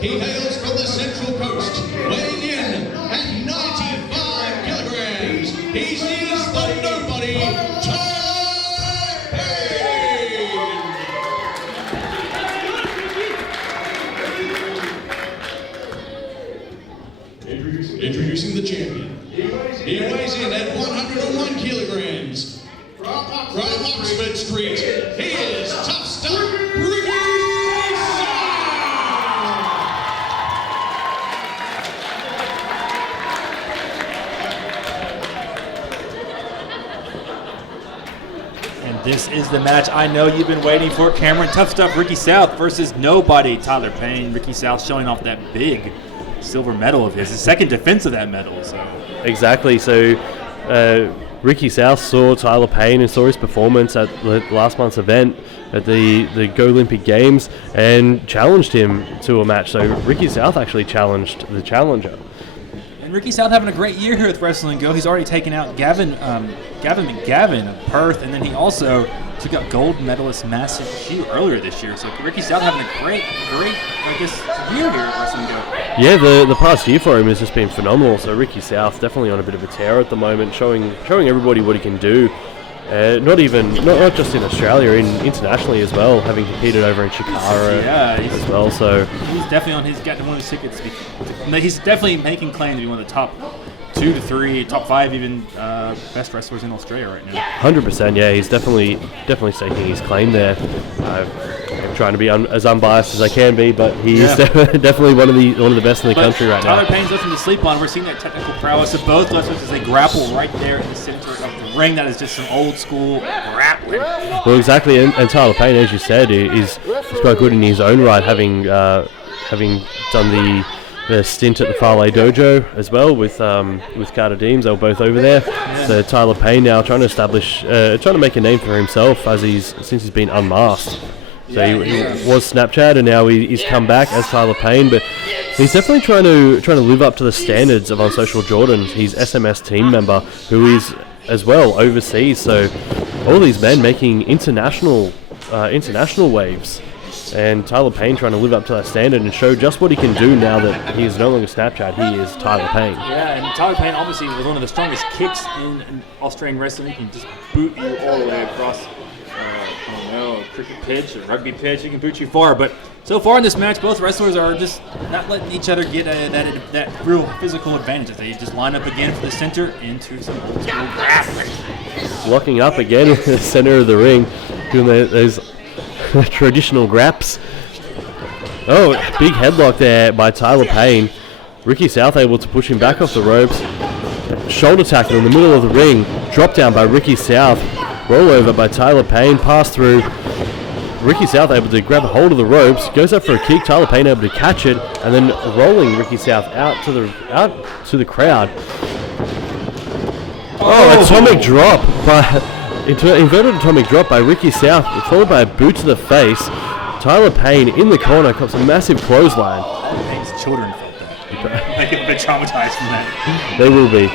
He hails from the Central Coast, weighing in at 95 kilograms. He is the nobody, Tyler Payne. Introducing the champion. He weighs in at 101 kilograms. From Oxford Street, he is Tough Stuff Ricky And this is the match I know you've been waiting for. Cameron, Tough Stuff Ricky South versus nobody, Tyler Payne. Ricky South showing off that big silver medal of his second defense of that medal. So Exactly. So Ricky South saw Tyler Payne and saw his performance at last month's event at the Go Olympic Games and challenged him to a match. So Ricky South actually challenged the challenger. And Ricky South having a great year here with Wrestling Go. He's already taken out Gavin McGavin of Perth, and then he also took out gold medalist Massive Hugh earlier this year. So Ricky South having a great, I guess, year here at Wrestling Go. Yeah, the past year for him has just been phenomenal. So Ricky South definitely on a bit of a tear at the moment, showing everybody what he can do. Not just in Australia, internationally as well, having competed over in Chikara as well. So he's definitely on his getting one of his tickets. He's definitely making claim to be one of the top 2 to 3, top 5 even best wrestlers in Australia right now. 100%, yeah, he's definitely staking his claim there. I'm trying to be as unbiased as I can be, but he is definitely one of the best in the country right now. Tyler Payne's nothing to sleep on. We're seeing that technical prowess of both wrestlers as they grapple right there in the center of the ring. That is just some old school grappling. Well, exactly, and Tyler Payne, as you said, is quite good in his own right, having done the stint at the Farley Dojo as well with Carter Deems. They were both over there. Yeah. So Tyler Payne now trying to make a name for himself since he's been unmasked. So he was Snapchat, and now he's come back as Tyler Payne, but he's definitely trying to live up to the standards of Unsocial Jordan. He's SMS team member who is as well overseas. So all these men making international waves. And Tyler Payne trying to live up to that standard and show just what he can do now that he is no longer Snapchat, he is Tyler Payne. Yeah, and Tyler Payne obviously was one of the strongest kicks in Australian wrestling. He can just boot you all the way across, a cricket pitch, a rugby pitch. He can boot you far. But so far in this match, both wrestlers are just not letting each other get that real physical advantage. They just line up again for the center into some old school grappling. Locking up again in the center of the ring, doing those traditional graps. Oh, big headlock there by Tyler Payne. Ricky South able to push him back off the ropes. Shoulder tackle in the middle of the ring. Drop down by Ricky South. Roll over by Tyler Payne. Pass through. Ricky South able to grab a hold of the ropes. Goes up for a kick. Tyler Payne able to catch it, and then rolling Ricky South out to the crowd. Oh, atomic drop by. Inverted atomic drop by Ricky South, followed by a boot to the face. Tyler Payne in the corner comes a massive clothesline. Payne's children felt that. They get a bit traumatized from that. They will be.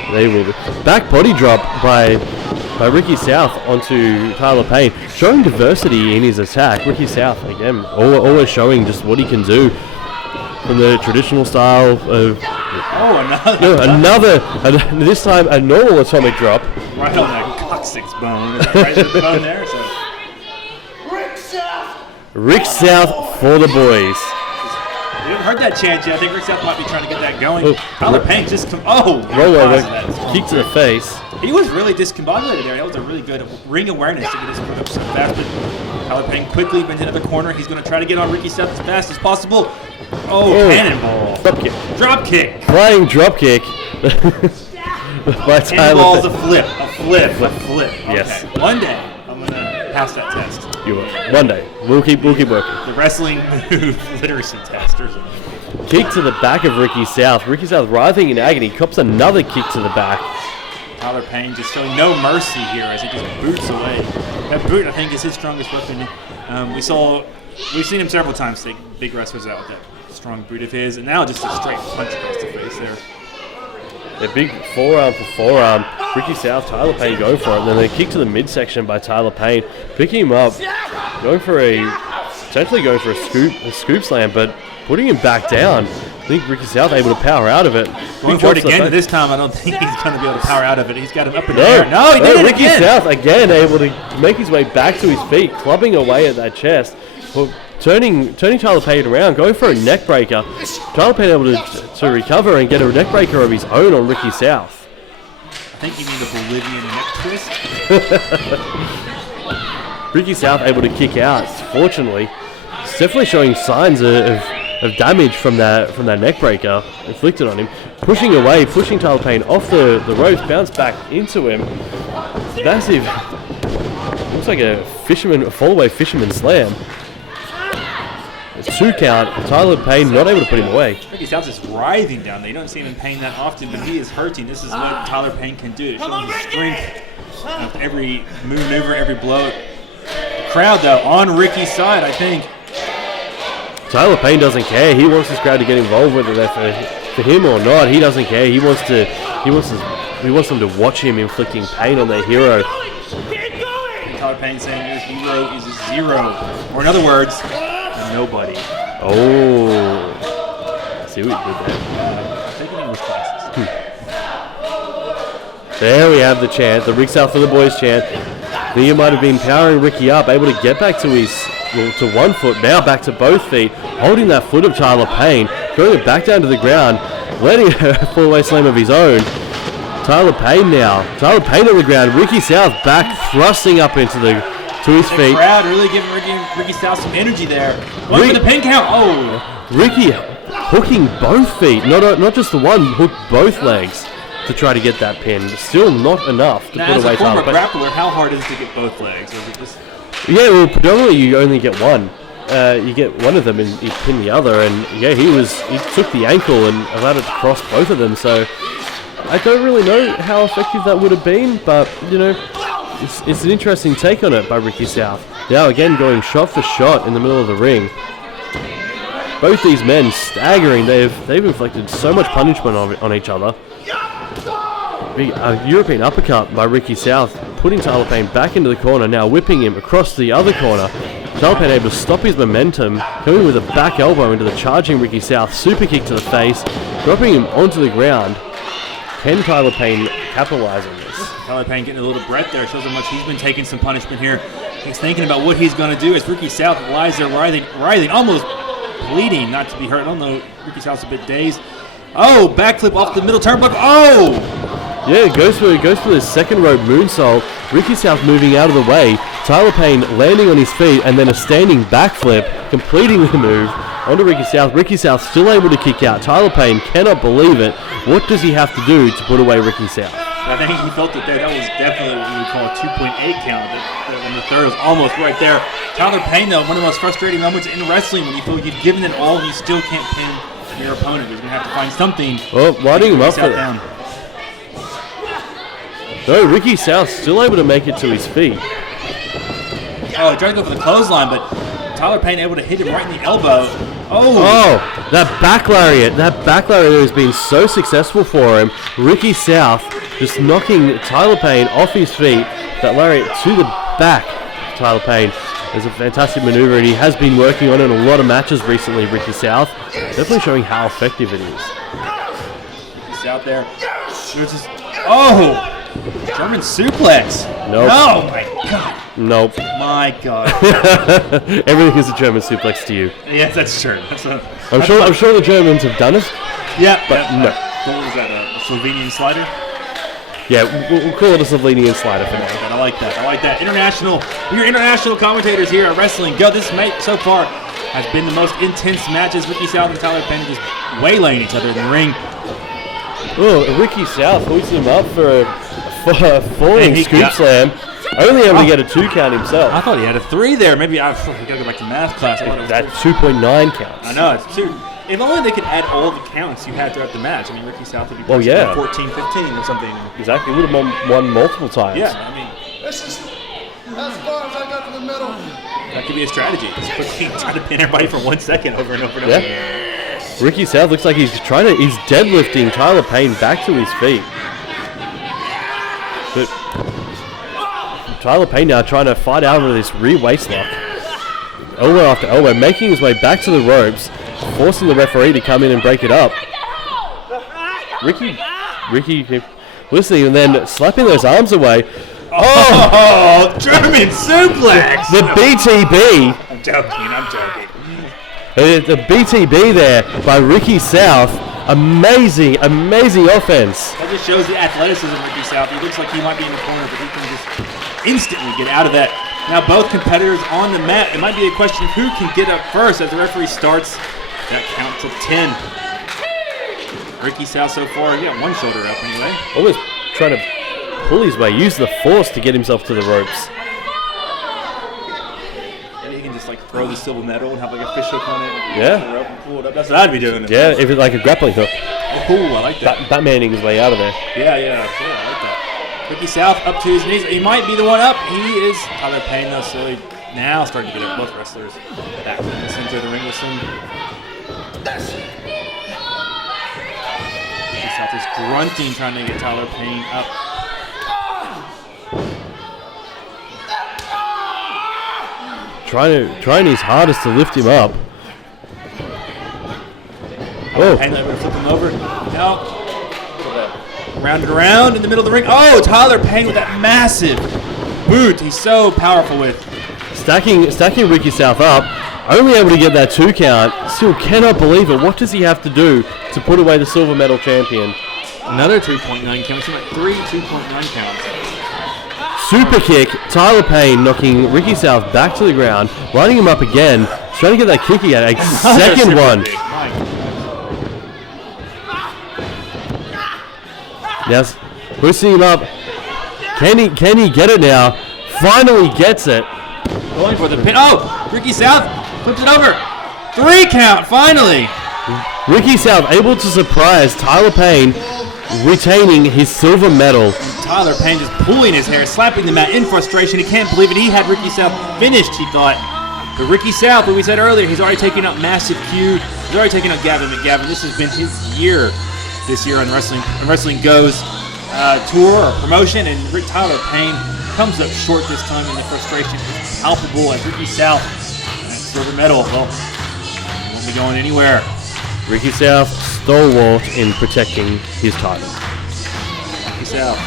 Back body drop by Ricky South onto Tyler Payne, showing diversity in his attack. Ricky South again, always showing just what he can do from the traditional style of. Another. This time a normal atomic drop. Right on that coccyx bone. Right at the bone there. So. Rick South for the boys. You haven't heard that chant yet. I think Rick South might be trying to get that going. Tyler Payne just roll over, kick to the face. He was really discombobulated there. That was a really good ring awareness to get his foot up so fast. But Tyler Payne quickly went into the corner. He's going to try to get on Ricky South as fast as possible. Cannonball. Drop kick. Flying drop kick. By Tyler. Cannonball's a flip. Okay. Yes. One day I'm going to pass that test. You will. One day. We'll keep working. The wrestling literacy test or something. Kick to the back of Ricky South. Ricky South writhing in agony. Cops another kick to the back. Tyler Payne just showing no mercy here as he just boots away. That boot, I think, is his strongest weapon. We've seen him several times take big wrestlers out with that strong boot of his, and now just a straight punch across the face there. A big forearm for forearm. Ricky South, Tyler Payne going for it. And then a kick to the midsection by Tyler Payne. Picking him up. Potentially going for a scoop slam, but putting him back down. I think Ricky South able to power out of it. Going for it again this time. I don't think he's going to be able to power out of it. He's got him up in the air. No, he did it Ricky again. South again able to make his way back to his feet, clubbing away at that chest. Well, turning Tyler Payne around, going for a neck breaker. Tyler Payne able to recover and get a neck breaker of his own on Ricky South. I think you mean the Bolivian neck twist. Ricky South able to kick out. Fortunately, it's definitely showing signs of damage from that neck breaker inflicted on him. Pushing away, pushing Tyler Payne off the ropes, bounce back into him. Massive. Looks like a fall-away fisherman slam. A 2 count. Tyler Payne not able to put him away. Ricky South is writhing down there. You don't see him in pain that often, but he is hurting. This is what Tyler Payne can do. It shows the strength of every maneuver, every blow. The crowd, though, on Ricky's side, I think. Tyler Payne doesn't care. He wants this crowd to get involved, whether they're for him or not. He doesn't care. He wants them to watch him inflicting pain on their hero. Tyler Payne saying your hero is a 0, or in other words, nobody. Oh, see what you did there. Taking English classes. There we have the chant, the Rick South for the boys chant. I think it might have been powering Ricky up, able to get back to to 1 foot, now back to both feet, holding that foot of Tyler Payne, throwing it back down to the ground, letting a fall-away slam of his own. Tyler Payne now. Tyler Payne on the ground. Ricky South back, thrusting up to his feet. The crowd really giving Ricky South some energy there. Going for the pin count. Oh! Ricky hooking both feet, not just the one, hooked both legs to try to get that pin. Still not enough to put away Tyler Payne. As a former grappler, how hard is it to get both legs? Or is it just... Yeah, well, predominantly you only get one. You get one of them and you pin the other, and yeah, he took the ankle and allowed it to cross both of them. So I don't really know how effective that would have been, but you know, it's an interesting take on it by Ricky South. Now again going shot for shot in the middle of the ring. Both these men staggering. They've inflicted so much punishment on each other. A European uppercut by Ricky South, putting Tyler Payne back into the corner, now whipping him across the other corner. Tyler Payne able to stop his momentum, coming with a back elbow into the charging Ricky South, super kick to the face, dropping him onto the ground. Can Tyler Payne capitalize on this? Tyler Payne getting a little breath there, shows how much he's been taking some punishment here. He's thinking about what he's going to do as Ricky South lies there writhing, almost bleeding, not to be hurt. I don't know, Ricky South's a bit dazed. Oh, backflip off the middle turnbuckle. Oh! Yeah, it goes for the second rope moonsault. Ricky South moving out of the way. Tyler Payne landing on his feet and then a standing backflip, completing the move onto Ricky South. Ricky South still able to kick out. Tyler Payne cannot believe it. What does he have to do to put away Ricky South? I think he felt it there. That was definitely what we would call a 2.8 count. And the third was almost right there. Tyler Payne, though, one of the most frustrating moments in wrestling when you feel you've given it all and you still can't pin your opponent. You're going to have to find something. Well, lining him up for that. No, Ricky South still able to make it to his feet. Oh, he tried to go for the clothesline, but Tyler Payne able to hit him right in the elbow. Oh, that back lariat has been so successful for him. Ricky South just knocking Tyler Payne off his feet. That lariat to the back. Tyler Payne is a fantastic maneuver, and he has been working on it in a lot of matches recently. Ricky South, definitely showing how effective it is. He's out there. German suplex. Nope. Oh my God. Nope. My God. Everything is a German suplex to you. Yes, that's true. I'm sure the Germans have done it. Yeah, but no. What was that? A Slovenian slider? Yeah, we'll call it a Slovenian slider for now. I like that. Your international commentators here at Wrestling Go. This so far has been the most intense matches. Ricky South and Tyler Payne just waylaying each other in the ring. Oh, Ricky South hoisted him up for a falling scoop slam. Only able to get a 2 count himself. I thought he had a 3 there. Maybe I gotta go back to math class. That 2.9 counts. I know, it's 2. If only they could add all the counts you had throughout the match. I mean, Ricky South would be 14, 15 or something. Exactly. Would have won multiple times. Yeah, I mean. This is as far as I got in the middle. That could be a strategy. Just quickly try to pin everybody for 1 second over and over and over. Yeah. Ricky South looks like he's deadlifting Tyler Payne back to his feet. But Tyler Payne now trying to fight out of this rear waist lock. Elbow after elbow, making his way back to the ropes. forcing the referee to come in and break it up. Ricky, listening and then slapping those arms away. Oh, German suplex! The BTB. I'm joking. The BTB there by Ricky South. Amazing offense. That just shows the athleticism of Ricky South. He looks like he might be in the corner, but he can just instantly get out of that. Now both competitors on the mat. It might be a question of who can get up first as the referee starts that count to 10. Ricky South so far, yeah, one shoulder up anyway. Almost trying to pull his way, use the force to get himself to the ropes. Maybe he can just like throw the silver medal and have like a fish hook on it. Yeah. The rope and pull it up. That's what I'd be doing. Yeah, if it's like a grappling hook. Oh, I like that. Batmaning his way out of there. Yeah, I like that. Ricky South up to his knees. He might be the one up. He is. Tyler Payne, though, slowly now starting to get up. Both wrestlers back in the center of the ring with some. Ricky South is grunting, trying to get Tyler Payne up. Trying his hardest to lift him up. Oh. Payne able to flip him over. Now, round and around in the middle of the ring. Oh, Tyler Payne with that massive boot. He's so powerful with. Stacking Ricky South up. Only able to get that 2 count. Still cannot believe it. What does he have to do to put away the silver medal champion? Another 2.9 count. Like 3 2.9 counts. Super kick. Tyler Payne knocking Ricky South back to the ground, lining him up again. Trying to get that kick again. A second one. Yes, boosting him up. Can he get it now? Finally gets it. Going for the pin. Oh, Ricky South flips it over. 3 count, finally. Ricky South able to surprise Tyler Payne, retaining his silver medal. Tyler Payne just pulling his hair, slapping the mat in frustration. He can't believe it. He had Ricky South finished, he thought. But Ricky South, what we said earlier, he's already taken up Massive Q. He's already taken up Gavin McGavin. This has been his year this year on Wrestling Goes tour or promotion. And Tyler Payne comes up short this time, and the frustration is palpable as Ricky South, that silver medal, well, won't be going anywhere. Ricky South, stalwart in protecting his title. Ricky South.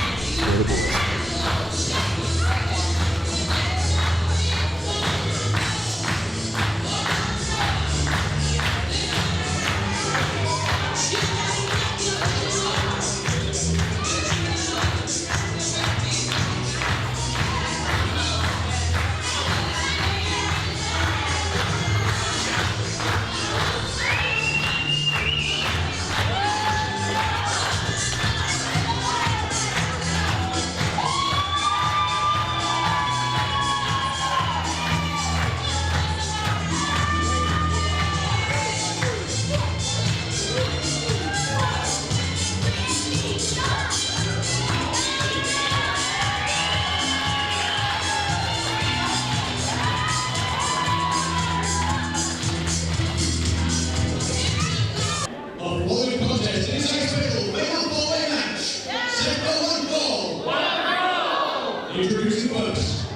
Introducing first.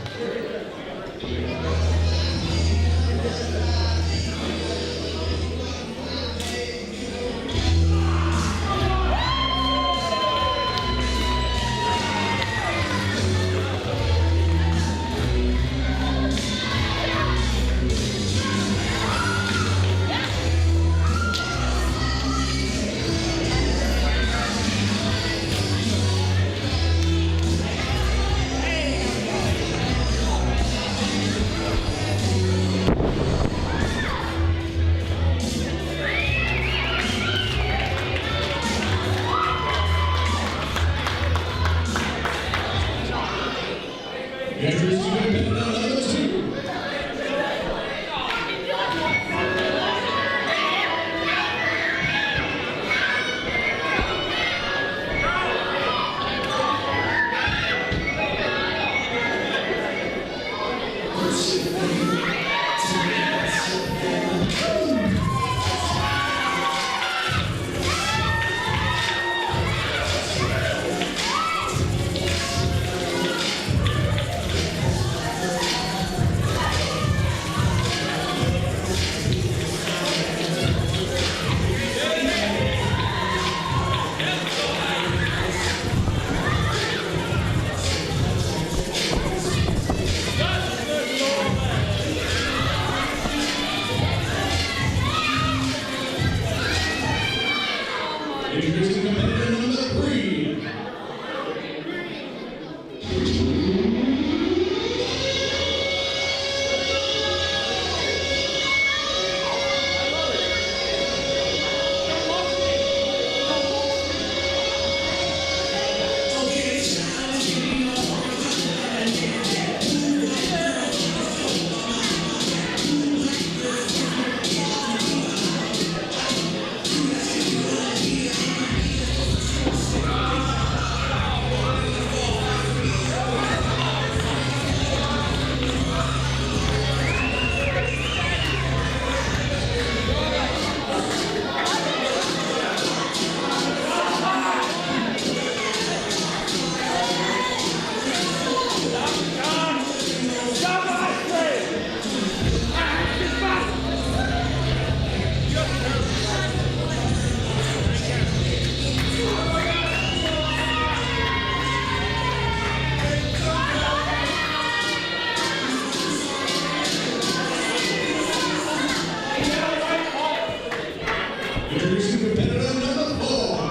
Introducing competitor number 4.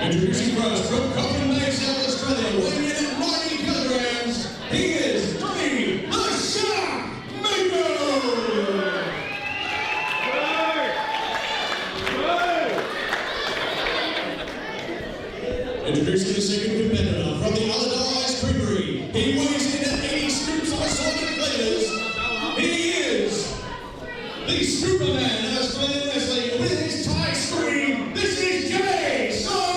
Introducing first from Copenhagen, South Australia, weighing in at 90 kilograms, he is Donny the Shark Maker! Introducing the second competitor from the Allardyce Creamery, he weighs in at 80 scoops of assorted flavors, he is the Superman of Australian wrestling with his tie scream, this is Jay Silverbacks!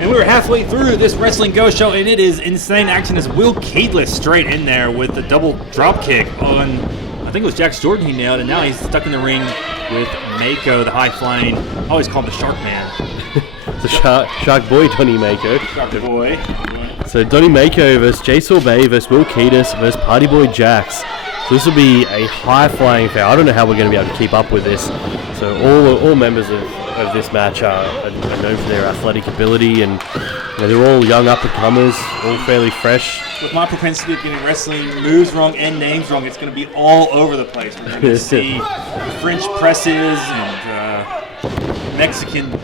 And we're halfway through this Wrestling Go show, and it is insane action as Will Keedless straight in there with the double drop kick on, I think it was Jax Jordan he nailed, and now he's stuck in the ring with Mako, the high-flying, I always call him the Shark Man. The Shark Boy, Donny Mako. Shark Boy. So Donny Mako versus Jay Sorbet versus Will Keedless versus Party Boy Jax. So this will be a high-flying affair. I don't know how we're going to be able to keep up with this. So all members of this match are known for their athletic ability, and they're all young up-and-comers, all fairly fresh. With my propensity of getting wrestling moves wrong and names wrong, it's going to be all over the place. We're going to see French presses and Mexican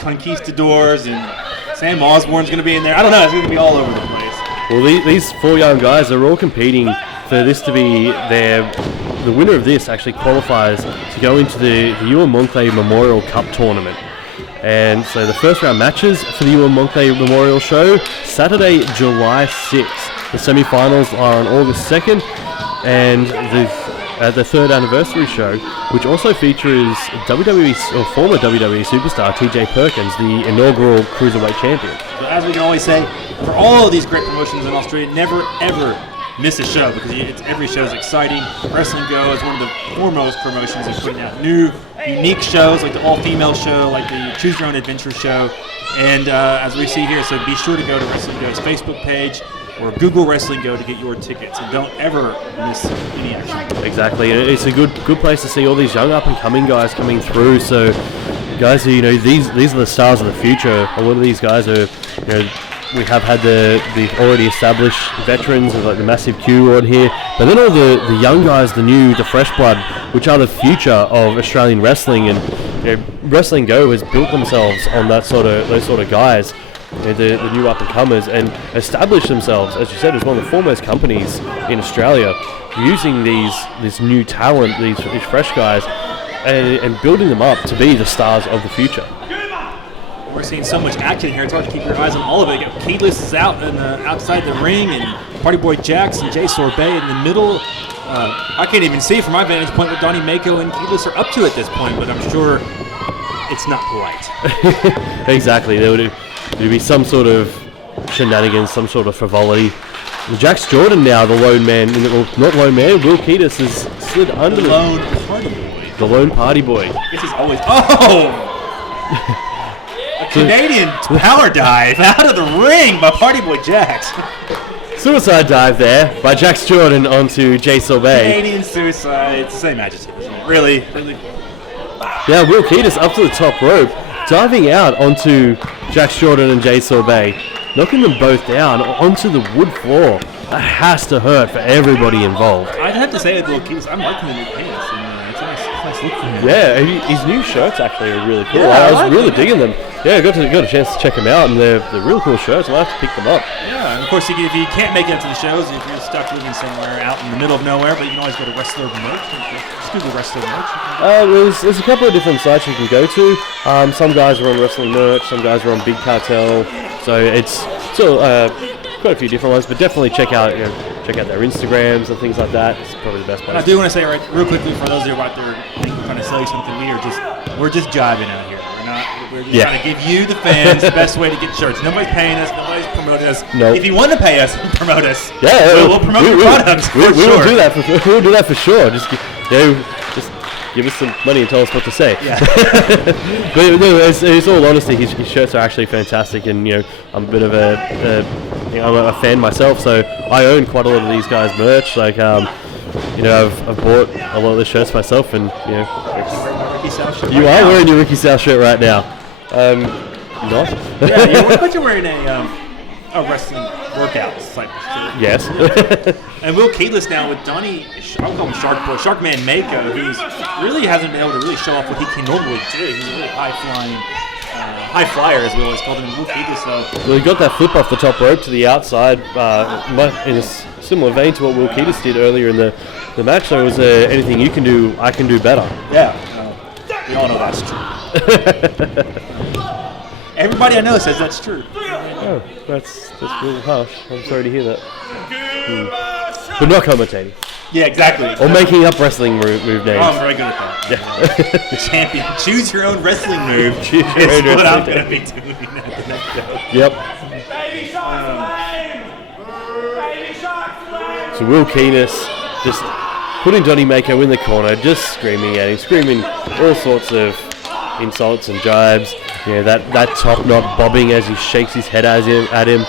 conquistadors, and Sam Osborne's going to be in there. I don't know, it's going to be all over the place. Well, these four young guys are all competing for this to be the winner of this actually qualifies to go into the Ewan Monclay Memorial Cup tournament. And so the first round matches for the Ewan Monclay Memorial Show, Saturday, July 6th. The semi-finals are on August 2nd, and the third anniversary show, which also features WWE or former WWE superstar TJ Perkins, the inaugural Cruiserweight champion. So as we can always say, for all of these great promotions in Australia, never ever miss a show because every show is exciting. Wrestling Go is one of the foremost promotions in putting out new, unique shows like the all-female show, like the Choose Your Own Adventure show. And as we see here, so be sure to go to Wrestling Go's Facebook page or Google Wrestling Go to get your tickets. And don't ever miss any action. Exactly. It's a good place to see all these young up-and-coming guys coming through. So guys who, these are the stars of the future. A lot of these guys are, we have had the already established veterans with like the massive Q on here, but then all the young guys, the fresh blood, which are the future of Australian wrestling. And Wrestling Go has built themselves on those sort of guys, the new up and comers, and established themselves, as you said, as one of the foremost companies in Australia, using this new talent, these fresh guys, and building them up to be the stars of the future. We're seeing so much action here. It's hard to keep your eyes on all of it. Keyless is out outside the ring, and Party Boy Jax and Jay Sorbet in the middle. I can't even see from my vantage point what Donnie Mako and Keyless are up to at this point, but I'm sure it's not polite. Exactly. There would be some sort of shenanigans, some sort of frivolity. Jax Jordan now, the lone man. Not lone man. Will Keyless has slid under the lone party boy. The lone party boy. This is always... Oh! A Canadian power dive out of the ring by Party Boy Jax. Suicide dive there by Jax Jordan onto Jay Sorbet. Canadian suicide. It's the same adjective, isn't it? Really? Yeah, Will Keyless up to the top rope, diving out onto Jax Jordan and Jay Sorbet, knocking them both down onto the wood floor. That has to hurt for everybody involved. I'd have to say with Will Keyless, I'm liking the new pants. And it's a nice look for him. Yeah, his new shirts actually are really cool. Yeah, I was really digging them. Yeah, got a chance to check them out, and they're real cool shirts. I'll have to pick them up. Yeah, and of course, if you can't make it to the shows, if you're stuck living somewhere out in the middle of nowhere, but you can always go to Wrestler Merch. Just Google Wrestler Merch. There's a couple of different sites you can go to. Some guys are on Wrestling Merch, some guys are on Big Cartel. So it's still quite a few different ones, but definitely check out their Instagrams and things like that. It's probably the best place. I do want to say real quickly for those of you out there think we're trying to sell you something, we're just jiving out here. We're just trying to give you, the fans, the best way to get shirts. Nobody's paying us. Nobody's promoting us. Nope. If you want to pay us, promote us. Yeah, we'll promote your products. We'll do that. We'll do that for sure. Just give us some money and tell us what to say. Yeah. But no, it's all honesty. His shirts are actually fantastic, and I'm a bit of I'm a fan myself, so I own quite a lot of these guys' merch. Like I've bought a lot of the shirts myself, and you are wearing your Ricky South shirt right now. Not? Yeah, but you're wearing a wrestling workout type shirt. Yes. And Will Keyless now with Donnie, I'll call him Sharkman Mako, who's really hasn't been able to really show off what he can normally do. He's a really high flyer, as we always called him. Will Keyless, though. Well, he got that flip off the top rope to the outside in a similar vein to what Will Keyless did earlier in the match. So was there anything you can do, I can do better. Yeah. We all know that's true. Everybody I know says that's true. Oh, that's really harsh. I'm sorry to hear that. But not commentating. Yeah, exactly. Or making up wrestling move names. Oh, I'm very good at that. Yeah. The champion. Choose your own wrestling move. Choose your own what I'm wrestling going to be doing at the next show. Yep. So Will Keyless just putting Donnie Mako in the corner, just screaming at him, screaming all sorts of insults and jibes. That top knot bobbing as he shakes his head at him,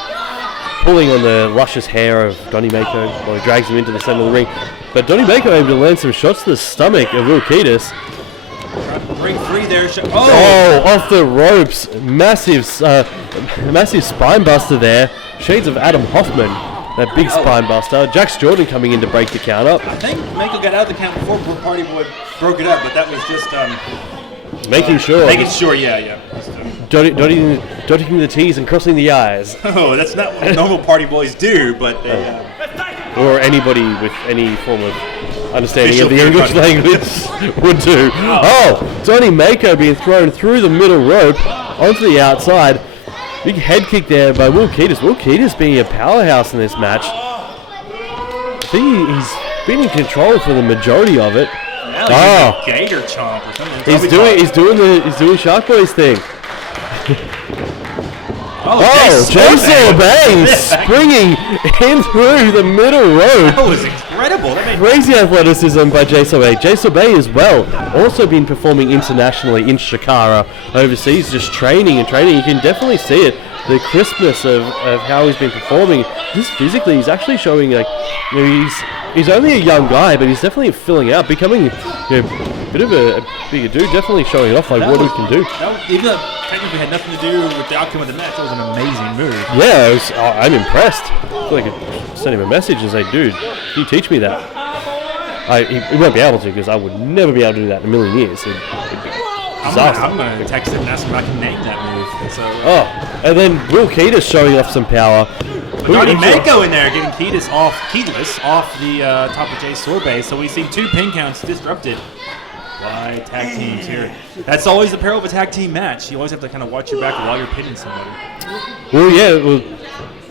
pulling on the luscious hair of Donnie Mako while he drags him into the center of the ring. But Donnie Mako able to land some shots to the stomach of Will Keyless. Ring free there. Oh, off the ropes. Massive spine buster there. Shades of Adam Hoffman. That big spine buster. Jax Jordan coming in to break the count up. I think Mako got out of the count before Party Boy broke it up, but that was just making sure. Yeah. Dotting the T's and crossing the I's. Oh, that's not what normal Party Boys do, but or anybody with any form of understanding of the English language would do. Oh, Donnie Mako being thrown through the middle rope onto the outside. Big head kick there by Will Keyless. Will Keyless being a powerhouse in this match. I think he's been in control for the majority of it. Now he's Gator Chomp or something. He's doing Shark Boy's thing. Jay Sorbet springing in through the middle road. That was incredible. That made Crazy athleticism by Jay Sorbet. Jay Sorbet as well, also been performing internationally in Shakara overseas, just training. You can definitely see it. The crispness of how he's been performing. Just physically, he's actually showing he's only a young guy, but he's definitely filling out, becoming a bit of a bigger dude. Definitely showing off what he can do. Even though technically had nothing to do with the outcome of the match, that was an amazing move. Yeah, I'm impressed. I feel like I could send him a message and say, dude, can you teach me that? He won't be able to, because I would never be able to do that in a million years. It'd be disaster. I'm going to text him and ask him if I can name that move. So, and then Will Ketis showing off some power. Donnie Mako in there getting Keyless off the top of Jay Sorbet. So we've seen 2 pin counts disrupted by tag teams here. That's always the peril of a tag team match. You always have to kind of watch your back while you're pinning somebody.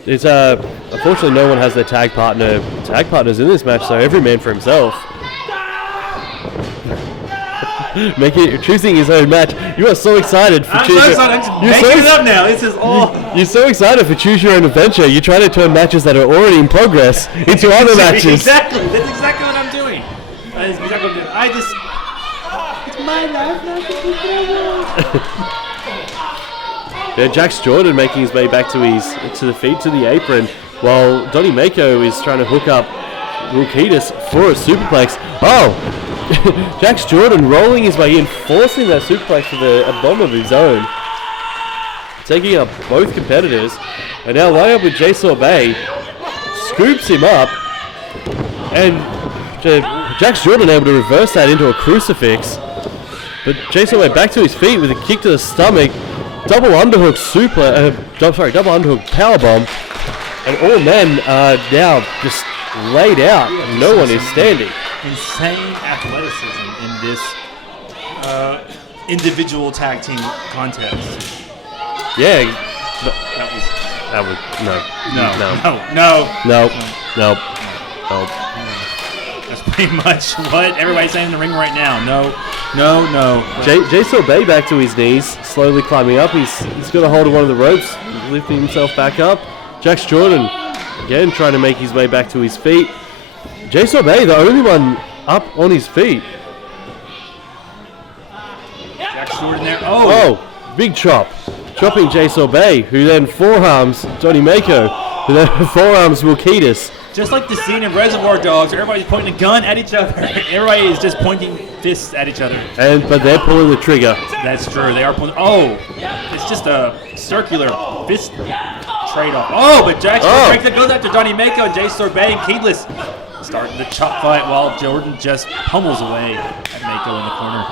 It's unfortunately no one has their tag partners in this match, so every man for himself. Choosing his own match. You are so excited for I'm so excited. I'm making it up now. This is all. You're so excited for Choose Your Own Adventure. You're trying to turn matches that are already in progress into other matches. Exactly. That's exactly what I'm doing. That is exactly what I'm doing. It's my life, not Jax Jordan making his way back to the feet, to the apron, while Donnie Mako is trying to hook up Will Ketis for a superplex. Jax Jordan rolling his way in, forcing that superplex with a bomb of his own, taking up both competitors, and now lining up with Jay Sorbet, scoops him up, and Jax Jordan able to reverse that into a crucifix, but Jay Sorbet back to his feet with a kick to the stomach, double underhook double underhook powerbomb, and all men are now just laid out. No one is standing. Insane athleticism in this individual tag team contest. Yeah, no. That's pretty much what everybody's saying in the ring right now. No. Jay Sorbet back to his knees, slowly climbing up. He's got a hold of one of the ropes, lifting himself back up. Jax Jordan again trying to make his way back to his feet. Jay Sorbet, the only one up on his feet. Jax Jordan there. Big chop. Chopping Jay Sorbet, who then forearms Donnie Mako, who then forearms Will Ketis. Just like the scene in Reservoir Dogs, where everybody's pointing a gun at each other. Everybody is just pointing fists at each other. But they're pulling the trigger. That's true. They are pulling. It's just a circular fist trade-off. But Jax breaks it, goes after Donnie Mako and Jay Sorbet and Keyless. Starting the chop fight while Jordan just pummels away at Mako in the corner.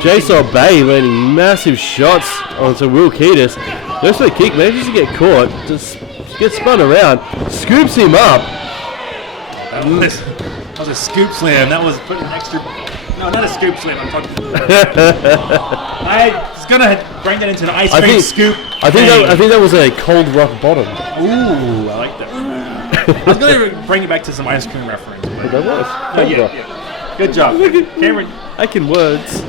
Jay Sorbet landing massive shots onto Will Ketis. Goes for the kick, manages to get caught, just gets spun around, scoops him up. That was a scoop slam. That was putting extra. No, not a scoop slam. I'm talking. I was gonna bring that into an ice cream scoop. I think that was a cold rock bottom. Ooh, I like that. I was gonna bring it back to some ice cream reference. But that was. Yeah. Good job, Cameron. I can words.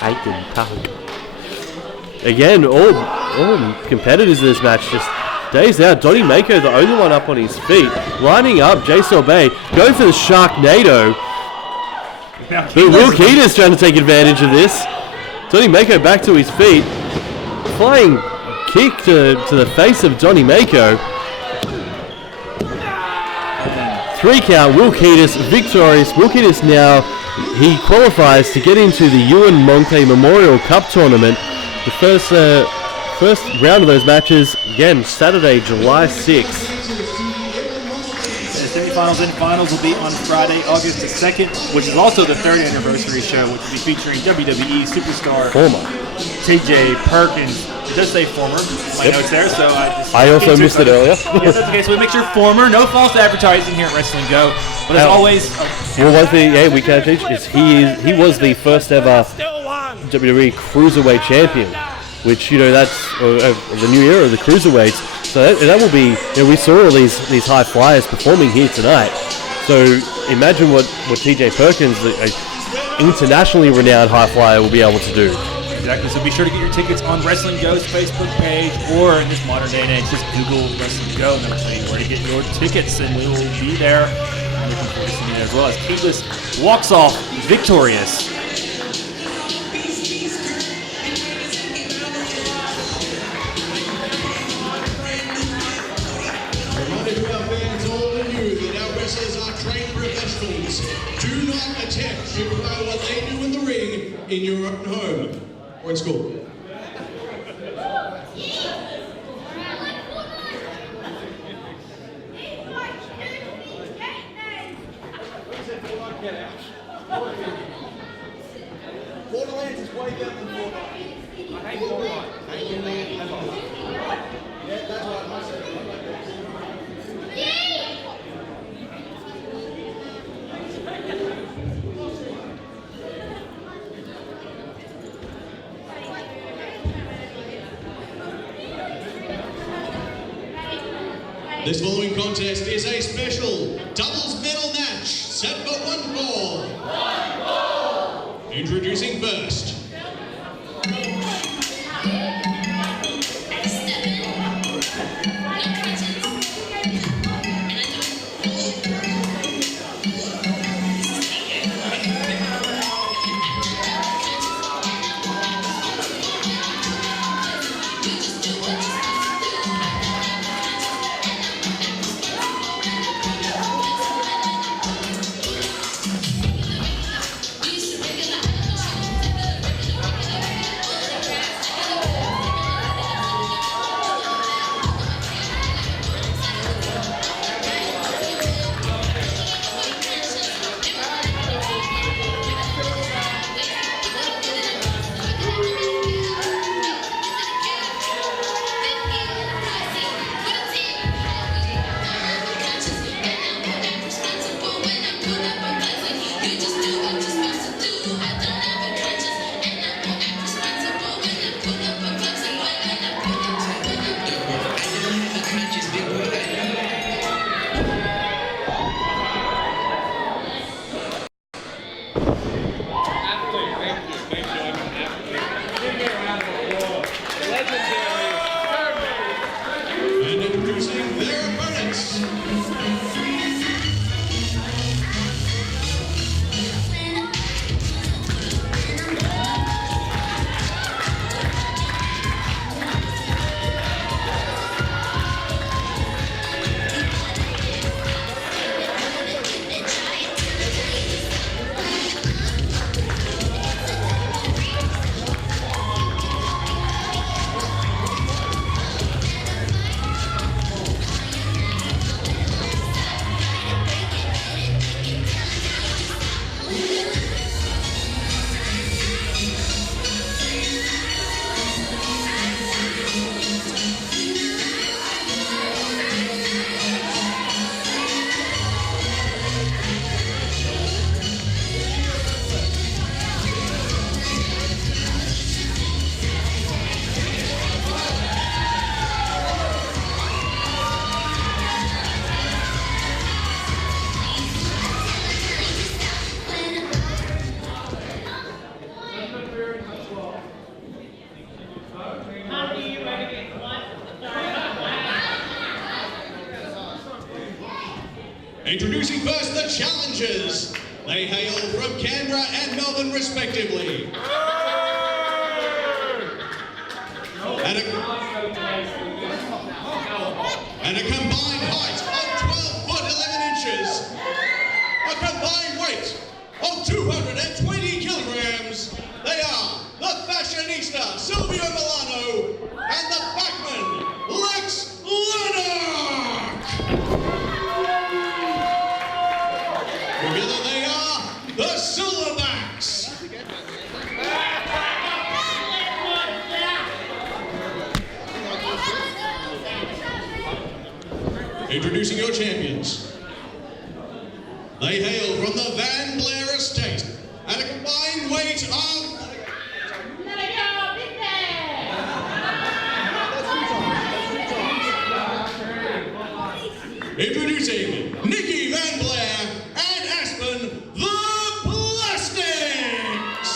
I can talk. Again, all competitors in this match just dazed out. Donnie Mako, the only one up on his feet, lining up Jay Sorbet, going for the Sharknado. But Will Ketis trying to take advantage of this. Donnie Mako back to his feet, flying kick to the face of Donnie Mako. 3 count, Will Ketis victorious. Will Ketis now, he qualifies to get into the Ewan Monte Memorial Cup Tournament. The first round of those matches, again, Saturday, July 6th. The semifinals and finals will be on Friday, August the 2nd, which is also the 3rd anniversary show, which will be featuring WWE superstar TJ Perkins. It does say former, my notes there, so I also missed it earlier. Yes, that's okay, so we make sure former, no false advertising here at Wrestling Go. But as always... one thing we can't change is he was the first ever WWE Cruiserweight Champion, which, that's the new era of the Cruiserweights. So that will be, we saw all these high flyers performing here tonight. So imagine what TJ Perkins, an internationally renowned high flyer, will be able to do. Exactly. So be sure to get your tickets on Wrestling Go's Facebook page, or in this modern day and age, just Google Wrestling Go, and that'll tell you where to get your tickets, and we will be there. I'm looking forward to seeing you there as well as Keyless walks off victorious. Reminder to our fans, old and new, that our wrestlers are trained professionals. Do not attempt to try what they do in the ring in your own home or at school. Borderlands is way better than Fortnite. I hate Fortnite. I hate Borderlands a lot. Yeah, that's what I must say. This following contest is a special doubles medal match set for one fall. Introducing first. And introducing their opponents. Introducing first the challengers. They hail from Canberra and Melbourne respectively. And a combined height of 12 foot 11 inches. A combined weight of 220 kilograms. They are the fashionista Silvio Milano and the backman Lex Lennox. Together they are the Silverbacks. Introducing your champions. They hail from the Van Blair Estate at a combined weight of... Introducing Nikki Van Blair and Aspen the Plastics.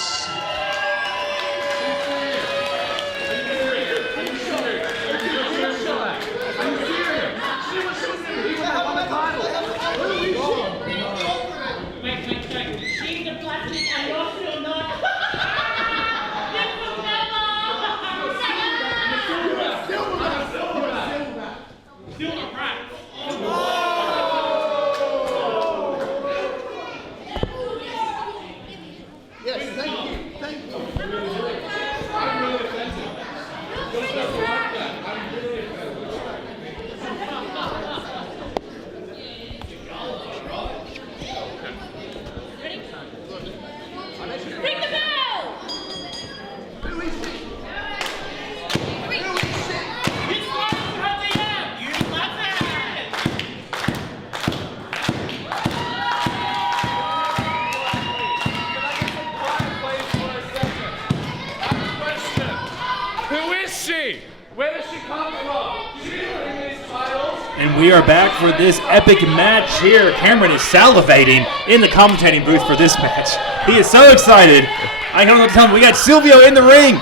And we are back for this epic match here. Cameron is salivating in the commentating booth for this match. He is so excited. I don't know what to tell him. We got Silvio in the ring.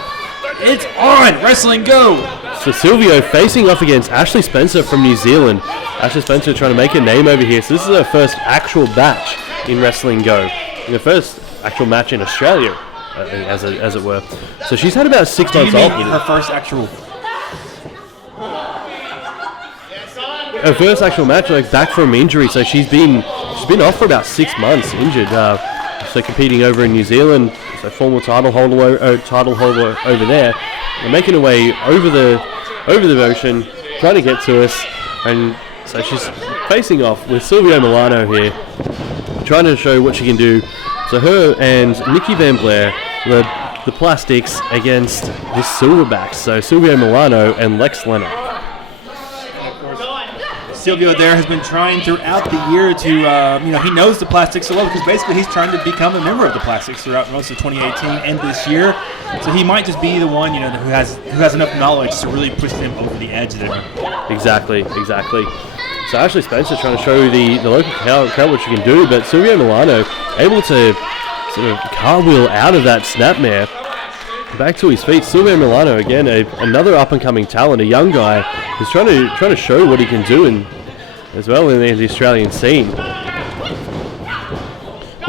It's on. Wrestling Go. So Silvio facing off against Ashley Spencer from New Zealand. Ashley Spencer trying to make a name over here. So this is her first actual match in Wrestling Go. And the first actual match in Australia, as it were. So she's had about 6 months off. Her first actual... Her first actual match, like back from injury, so she's been off for about 6 months, injured. So competing over in New Zealand, so former title holder over there, and making her way over the ocean, trying to get to us, and so she's facing off with Silvio Milano here, trying to show what she can do. So her and Nikki Van Blair, the plastics against the Silverbacks. So Silvio Milano and Lex Leonard. Silvio there has been trying throughout the year to, he knows the Plastics so well because basically he's trying to become a member of the Plastics throughout most of 2018 and this year. So he might just be the one, who has enough knowledge to really push them over the edge there. Exactly. So Ashley Spencer trying to show the local crowd what she can do, but Silvio Milano able to sort of cartwheel out of that snapmare. Back to his feet, Silvio Milano again, another up-and-coming talent, a young guy who's trying to show what he can do as well in the Australian scene.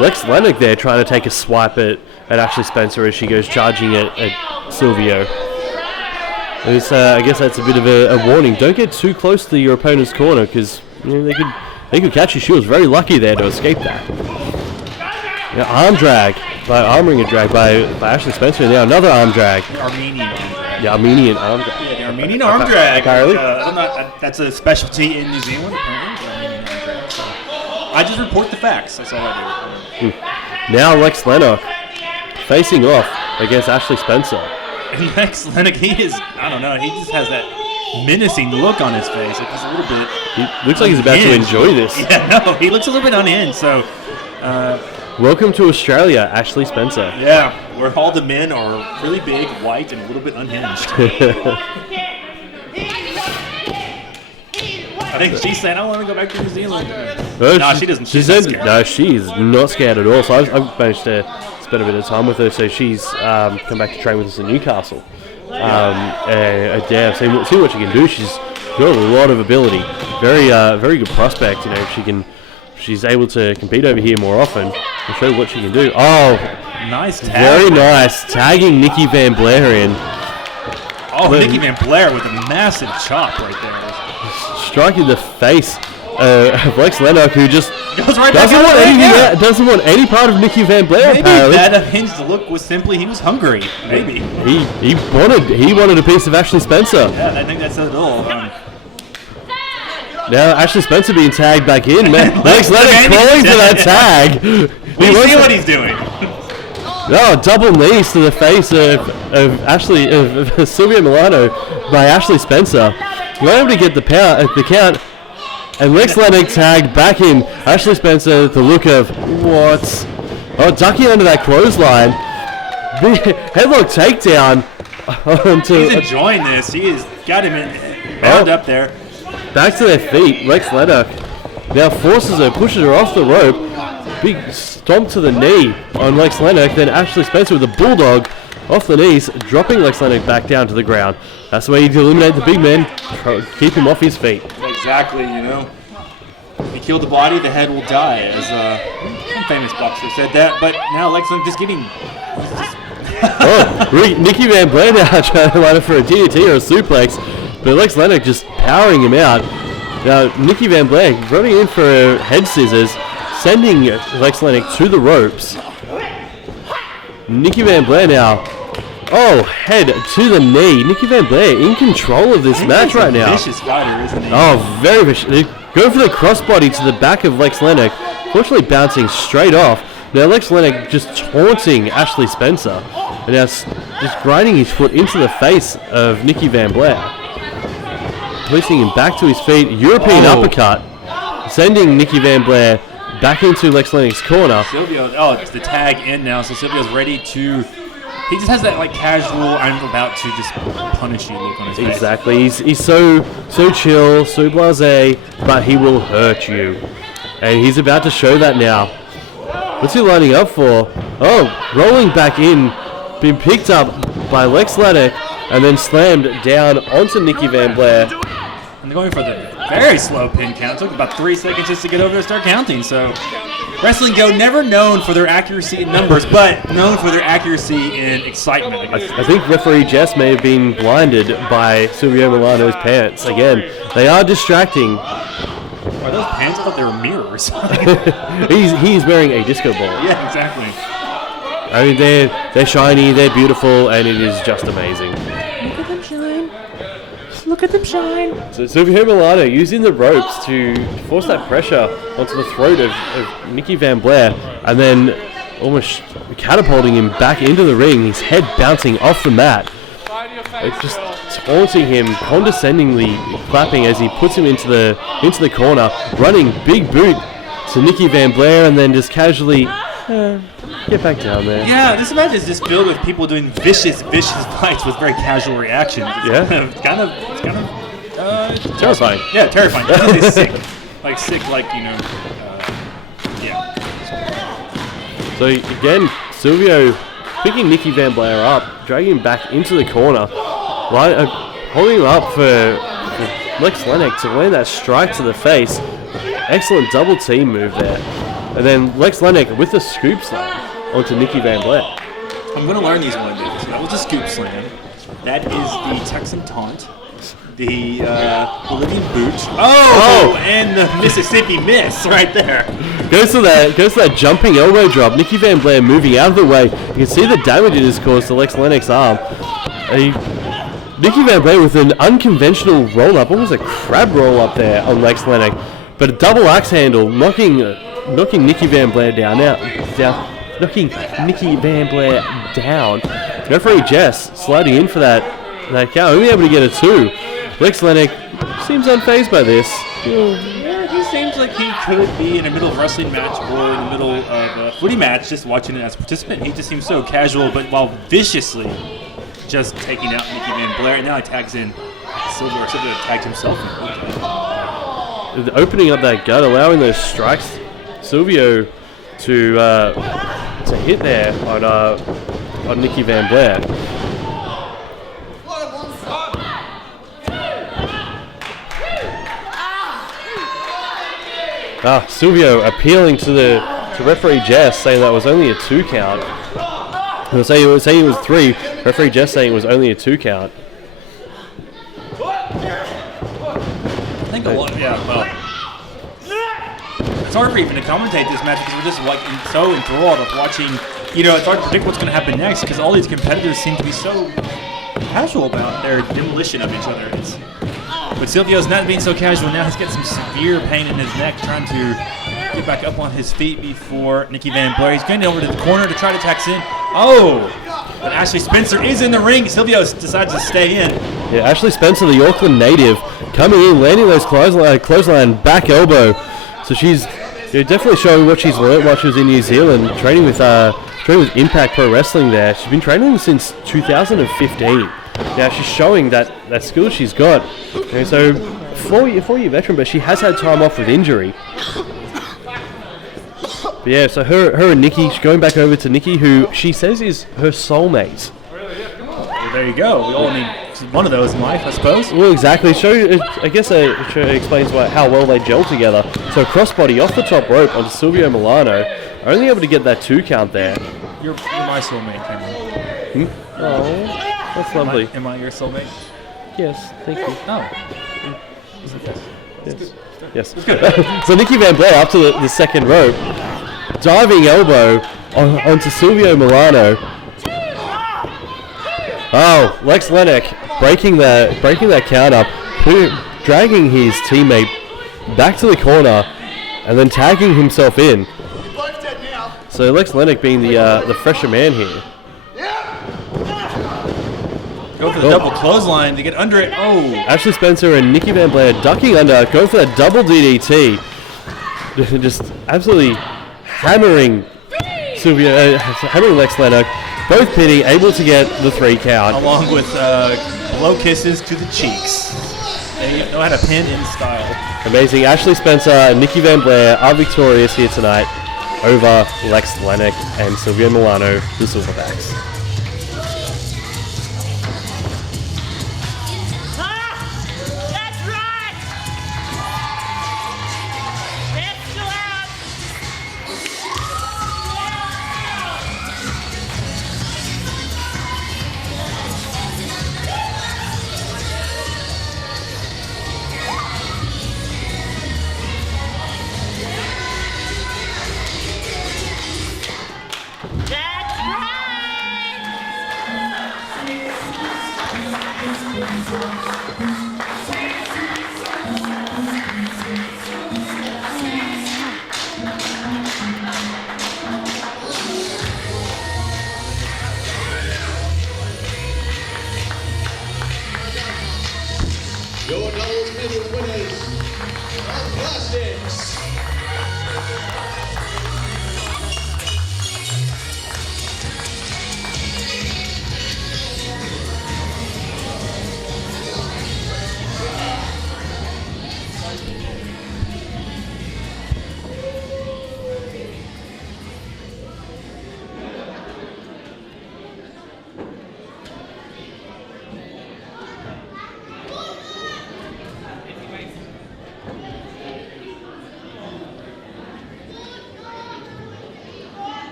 Lex Lennox there trying to take a swipe at Ashley Spencer as she goes charging at Silvio. I guess that's a bit of a warning. Don't get too close to your opponent's corner because they could catch you. She was very lucky there to escape that. Arm drag. Armring a drag by Ashley Spencer, and now another arm drag. Armenian arm drag. The Armenian arm drag. Yeah, the Armenian arm drag. Apparently. That's a specialty in New Zealand, apparently, the Armenian arm drag. So I just report the facts. That's all I do. Now Lex Lennox facing off against Ashley Spencer. And Lex Lennox, he just has that menacing look on his face. Like he's a little bit... He looks like he's about to enjoy this. Yeah, no, he looks a little bit unhinged, so... Welcome to Australia, Ashley Spencer. Yeah, where all the men are really big, white, and a little bit unhinged. I think she's saying, I want to go back to New Zealand. No, she doesn't. She's not scared. No, she's not scared at all. So I've managed to spend a bit of time with her. So she's come back to train with us in Newcastle. I've seen what she can do. She's got a lot of ability. Very good prospect. She's able to compete over here more often and show what she can do. Oh, nice tag. Very nice. Tagging Nikki Van Blair in. Oh, Nikki Van Blair with a massive chop right there. Striking the face of Lex Lennox, who just goes right doesn't want any part of Nikki Van Blair. Maybe apparently. That unhinged look was simply he was hungry. Maybe he wanted a piece of Ashley Spencer. Yeah, I think that says it all. Now Ashley Spencer being tagged back in. Lex Lennox calling for that tag. We see what he's doing. Oh, double knees to the face of Silvio Milano by Ashley Spencer. Not able to get the count. And Lex Lennox tagged back in. Ashley Spencer, the look of what? Oh, ducking under that clothesline. The headlock takedown. He's enjoying this. He has got him bound up there. Back to their feet, Lex Lennox now forces her, pushes her off the rope. Big stomp to the knee on Lex Lennox. Then Ashley Spencer with a bulldog off the knees, dropping Lex Lennox back down to the ground. That's the way you eliminate the big man, keep him off his feet. Exactly, If you kill the body, the head will die, as a famous boxer said that. But now Lex Lennox just getting... Nikki Van Blair now trying to line up for a DDT or a suplex. But Lex Lennox just powering him out. Now, Nikki Van Blair running in for head scissors, sending Lex Lennox to the ropes. Nikki Van Blair now. Oh, head to the knee. Nikki Van Blair in control of this match right now. Vicious fighter, isn't he? Oh, very vicious. They go for the crossbody to the back of Lex Lennox. Fortunately, bouncing straight off. Now, Lex Lennox just taunting Ashley Spencer. And now just grinding his foot into the face of Nikki Van Blair. Placing him back to his feet, European uppercut, sending Nikki Van Blair back into Lex Lennox's corner. Silvio, it's the tag in now, so Silvio's ready to He just has that like casual, I'm about to just punish you look on his face. Exactly. He's so chill, so blasé, but he will hurt you. And he's about to show that now. What's he lining up for? Oh, rolling back in, being picked up by Lex Lanek, and then slammed down onto Nikki Van Blair. And they're going for the very slow pin count. It took about 3 seconds just to get over to start counting. So Wrestling Go, never known for their accuracy in numbers, but known for their accuracy in excitement. I think referee Jess may have been blinded by Silvio Milano's pants. Again, they are distracting. Are those pants? I thought they were mirrors. he's wearing a disco ball. Yeah, exactly. I mean, they're shiny, they're beautiful, and it is just amazing. Look at them shine. Look at them shine. So Silvio Milano using the ropes to force that pressure onto the throat of Nikki Van Blair, and then almost catapulting him back into the ring, his head bouncing off the mat. It's just taunting him, condescendingly clapping as he puts him into the corner, running big boot to Nikki Van Blair, and then just casually get back down there. Yeah, this match is just filled with people doing vicious fights with very casual reactions. It's kind of Terrifying. Yeah, terrifying. It's sick, yeah. So again, Silvio picking Nikki Van Blair up, dragging him back into the corner, holding him up for Lex Lanek to land that strike to the face. Excellent double team move there. And then Lex Lanek with the scoop slam onto Nikki Van Blair. I'm going to learn these one day. So that was a scoop slam. That is the Texan taunt. The Bolivian boot. Oh! And the Mississippi miss right there. Goes to that jumping elbow drop. Nikki Van Blair moving out of the way. You can see the damage it has caused to Lex Lanek's arm. Nikki Van Blair with an unconventional roll-up, almost a crab roll-up there on Lex Lanek. But a double axe handle, knocking Nikki Van Blair down. Knocking Nikki Van Blair down. Referee Jess sliding in for that count, only able to get a 2. Lex Lanek seems unfazed by this. Yeah, he seems like he could be in the middle of a wrestling match or in the middle of a footy match, just watching it as a participant. He just seems so casual, but while viciously just taking out Nikki Van Blair. And now he tags in Silver. Silver tagged himself in. Opening up that gut, allowing those strikes, Silvio to hit there on Nikki Van Blair. Silvio appealing to referee Jess, saying that was only a 2 count. He was saying it was 3. Referee Jess saying it was only a 2 count. I think a lot. Yeah, well, it's hard for even to commentate this match because we're just so enthralled of watching. It's hard to predict what's going to happen next because all these competitors seem to be so casual about their demolition of each other. But Silvio's not being so casual now. He's got some severe pain in his neck, trying to get back up on his feet before Nikki Van Blair. He's going over to the corner to try to tax in. Oh! But Ashley Spencer is in the ring. Silvio decides to stay in. Yeah, Ashley Spencer, the Auckland native, coming in, landing those clothesline back elbow. So she's definitely showing what she's learned while she was in New Zealand, training with Impact Pro Wrestling there. She's been training since 2015. Now she's showing that skill she's got. And so, 4-year veteran, but she has had time off with injury. But yeah, so her and Nikki, she's going back over to Nikki, who she says is her soulmate. Well, there you go. We all need one of those in life, I suppose. Well, exactly. I guess it explains how well they gel together. So crossbody off the top rope onto Silvio Milano, only able to get that 2 count there. You're my soulmate, Cameron. Oh, that's lovely. Am I your soulmate? Yes, thank you. Oh. Yes. So Nikki Van Blair up to the second rope, diving elbow onto Silvio Milano. Oh, Lex Lanek breaking that count up, dragging his teammate back to the corner, and then tagging himself in. So Lex Lanek being the fresher man here. Go for the double clothesline to get under it. Oh! Ashley Spencer and Nikki Van Blair ducking under, going for that double DDT. Just absolutely hammering hammering Lex Lanek. both pitting, able to get the 3 count. Along with blow kisses to the cheeks. They know how to pin in style. Amazing. Ashley Spencer, Nikki Van Blair are victorious here tonight over Lex Lennox and Sylvia Milano, the Silverbacks. Your doubles medal winners of plastics.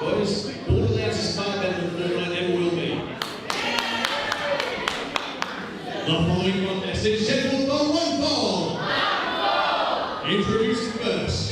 Boys, Borderlands is far better than Fortnite ever will be. The following contest is scheduled for 1 fall. Introducing first.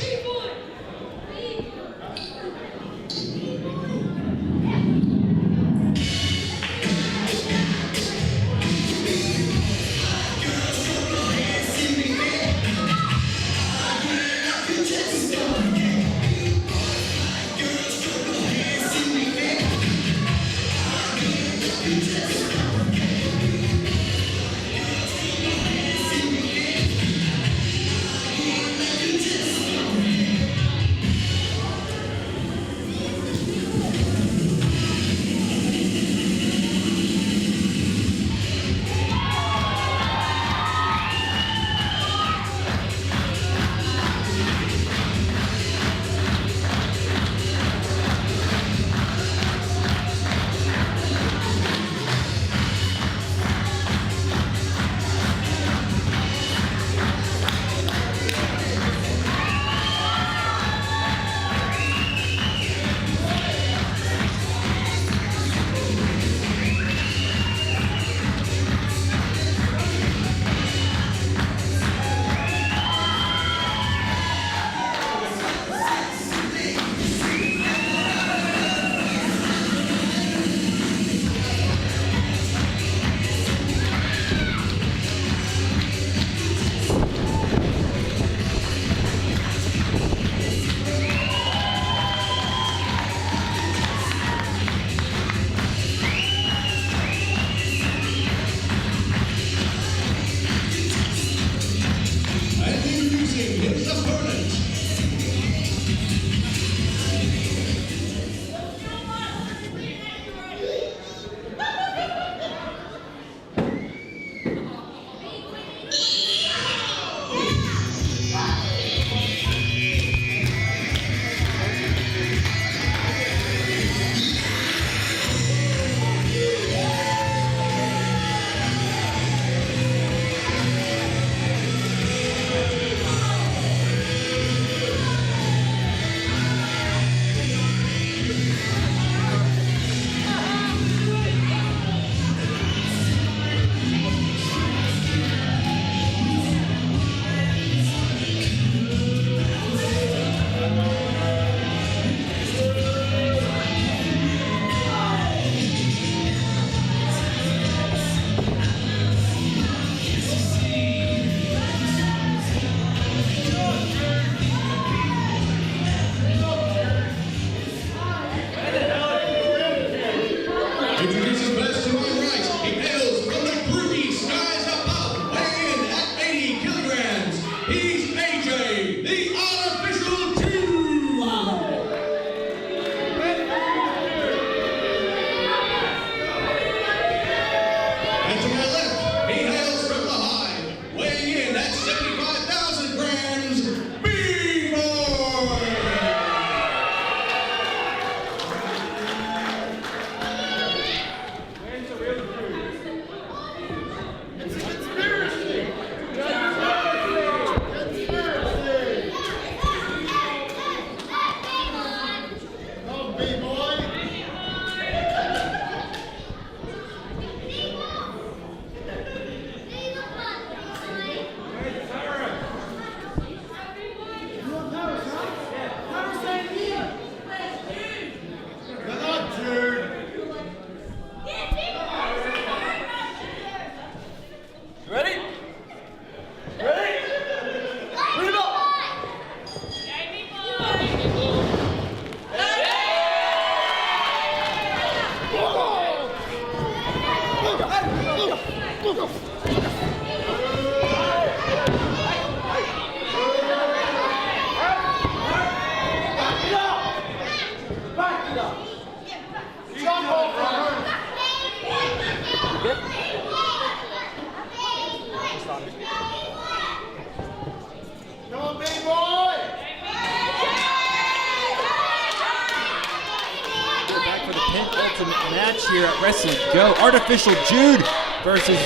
ultimate match here at Wrestling Go. Artificial Jude versus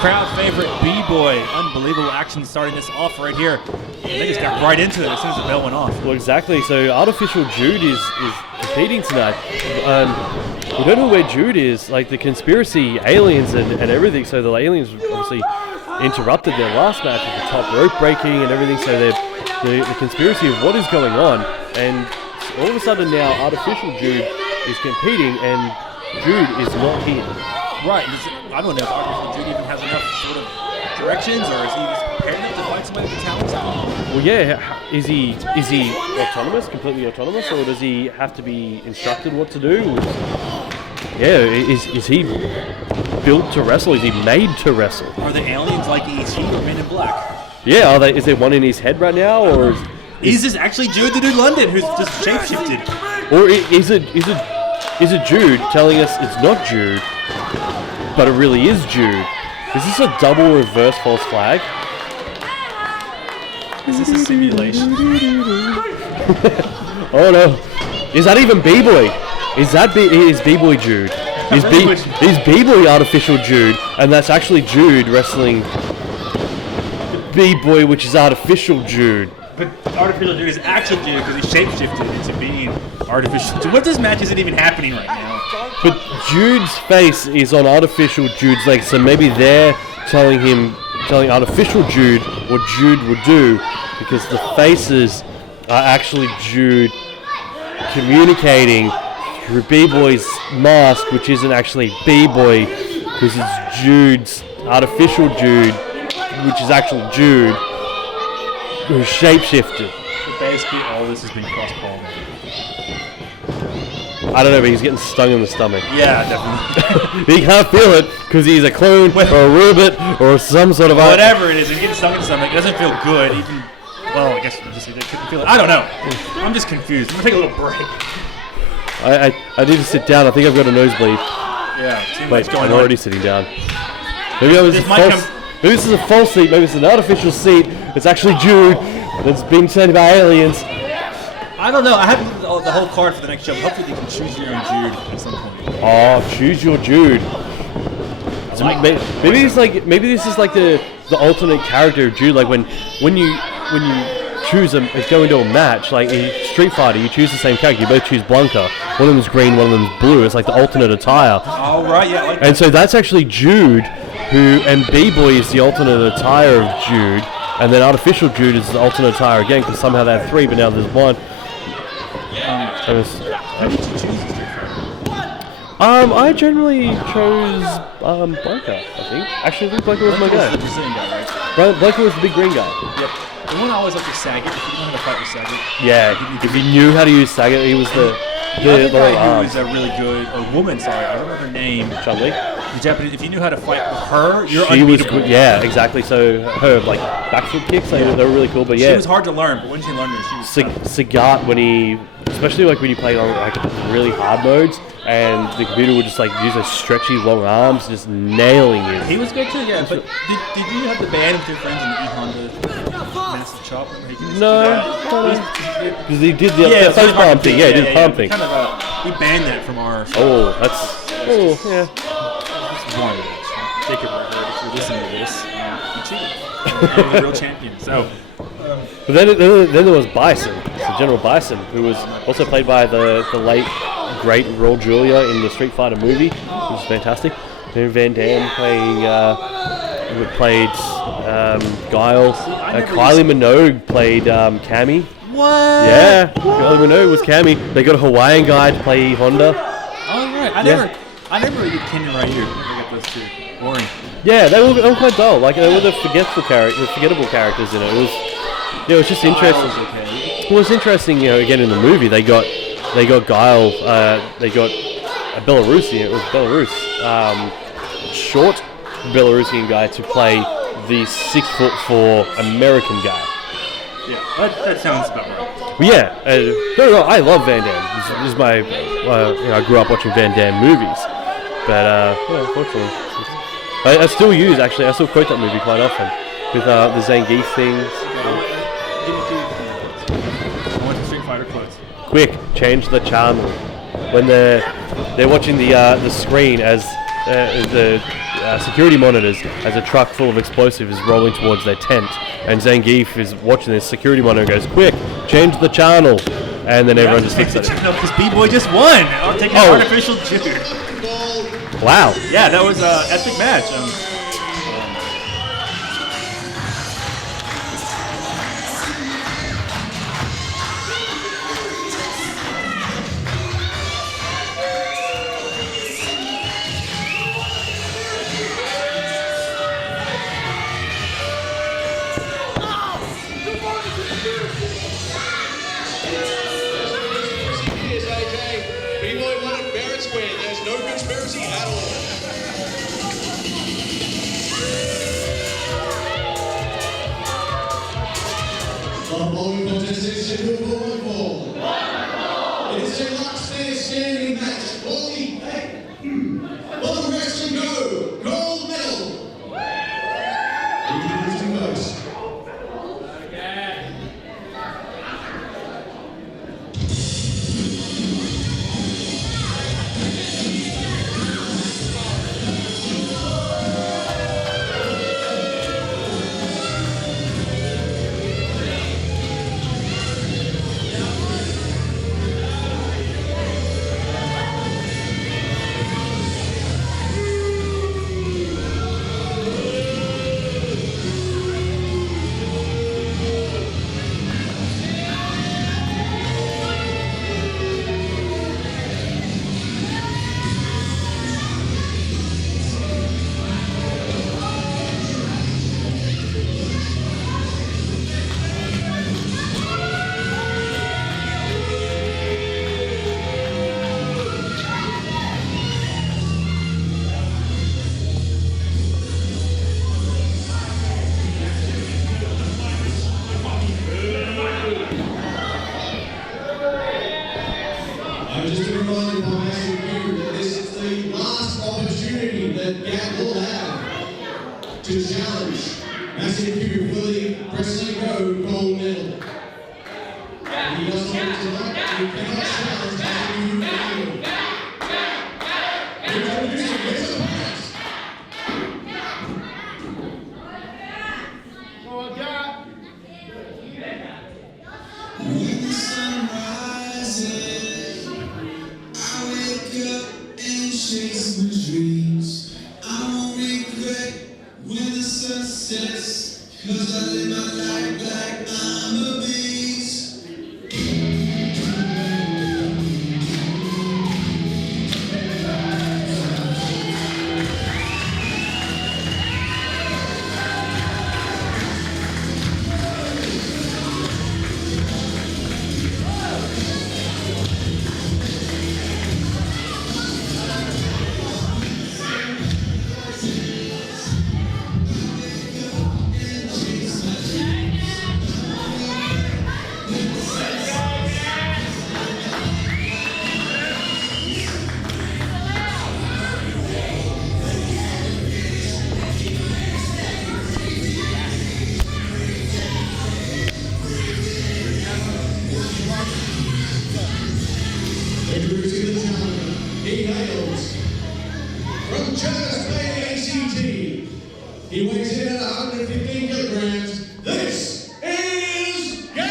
crowd favorite B-Boy. Unbelievable action starting this off right here. They just got right into it as soon as the bell went off. Well, exactly. So Artificial Jude is competing tonight. We don't know where Jude is. Like the conspiracy, aliens and everything. So the aliens obviously interrupted their last match with the top rope breaking and everything. So the conspiracy of what is going on. And all of a sudden now Artificial Jude is competing and Jude is not here. Right. I don't know if Artificial Jude even has enough sort of directions, or is he just prepared enough to fight somebody with the talents? Well, yeah. Is he autonomous, completely autonomous, or does he have to be instructed what to do? Yeah. Is he built to wrestle? Is he made to wrestle? Are the aliens like ET or Men in Black? Yeah. Is there one in his head right now, or is this actually Jude the Dude London who's just shapeshifted? Or is it Jude telling us it's not Jude, but it really is Jude? Is this a double reverse false flag? Is this a simulation? Oh no! Is that even B-Boy? Is B-Boy Jude? Is B-Boy Artificial Jude? And that's actually Jude wrestling B-Boy, which is Artificial Jude. But Artificial Jude is actually Jude because he shapeshifted into being Artificial Jude. What this match isn't even happening right now? But Jude's face is on Artificial Jude's leg, so maybe they're telling Artificial Jude what Jude would do, because the faces are actually Jude communicating through B-Boy's mask, which isn't actually B-Boy, because it's Jude's Artificial Jude, which is actually Jude, who's shapeshifted. So basically all this has been cross-pollinated. I don't know, but he's getting stung in the stomach. Yeah, definitely. He can't feel it because he's a clone or a robot or some sort of... Whatever it is, he's getting stung in the stomach. It doesn't feel good. Even, well, I guess he couldn't feel it. I don't know. I'm just confused. I'm going to take a little break. I need to sit down. I think I've got a nosebleed. Yeah, too much Wait, going I'm on. already sitting down. Maybe maybe this is a false seat. Maybe it's an artificial seat. It's actually Jude that's being sent by aliens. I don't know. I haven't looked at the whole card for the next show. Hopefully you can choose your own Jude at some point. Oh, choose your Jude. So maybe this is like the alternate character of Jude. Like when you choose go into a match, like in Street Fighter, you choose the same character. You both choose Blanca. One of them's green, one of them's blue. It's like the alternate attire. Oh right, yeah. Like and so that's actually Jude, and B-Boy is the alternate attire of Jude, and then Artificial Jude is the alternate attire again, because somehow they had three, but now there's one. How did you choose this? I generally chose Blanca, I think. Actually, I think Blanca was my guy. The Brazilian guy, right? Blanca was the big green guy. Yep. The one I always liked was Saget. If you know how to fight with Saget. Yeah, if you knew how to use Saget, he was the other guy who was a really good, or woman, sorry, I don't know her name. Chun-Li? The Japanese, if you knew how to fight with her, you're she was unbeatable. good, yeah, exactly. So her like backflip kicks, they were really cool. But yeah, she was hard to learn, but when she learned her, she was Sagat, especially like when you played on like really hard modes, and the computer would just like use those stretchy long arms, just nailing you. He was good too, yeah. But did you have the band with your friends in the E-Honda Massive Chop? No, because he did the face palm thing. Yeah, he did the palm thing. Kind of, we banned that from our. Oh, yeah. One match. Take it right here. If you're listening to this, you cheated. You're the real champion. So. But then there was Bison, so General Bison, who was also played by the late great Raul Julia in the Street Fighter movie, which was fantastic. Then Van Damme played Guile. Kylie Minogue played Cammy. What? Yeah, Kylie Minogue was Cammy. They got a Hawaiian guy to play Honda. Oh right, I never really did Kenyon right here. I got those two. Boring. Yeah, they were quite dull. Like they were the forgettable characters in it. It was just interesting. Well, it's interesting, again in the movie they got Guile, they got a Belarusian, it was Belarus, short Belarusian guy to play the 6'4" American guy. Yeah, that sounds about right. Well, yeah, no, I love Van Damme. This is my, I grew up watching Van Damme movies, but unfortunately, I still quote that movie quite often with the Zangief things. I want the Street Fighter quotes. Quick, change the channel. When they're watching the screen as the security monitors as a truck full of explosives is rolling towards their tent, and Zangief is watching this security monitor and goes, "Quick, change the channel!" And then everyone just looks at it. No, because B-Boy just won. I'll take an artificial Jude. Wow. Yeah, that was an epic match. Here's AJ. B-Boy won it fair and square. There's no conspiracy at all. The following contest is scheduled for one fall. It is a last man standing match for the wrestling gold medal. Introducing first. I'm just reminded by Massive Q that this is the last opportunity that Gab will have to challenge Massive Q for the Wrestling Go gold medal. If he does not tonight, he cannot challenge Massive Q anymore. Introducing his opponent. When the sun rises, I wake up and chase my dreams. I won't regret when the sun sets, 'cause I live my life like I'm a beast. Introducing the challenger. He hails from Jervis Bay, ACT. He weighs in at 115 kilograms. This is Gab!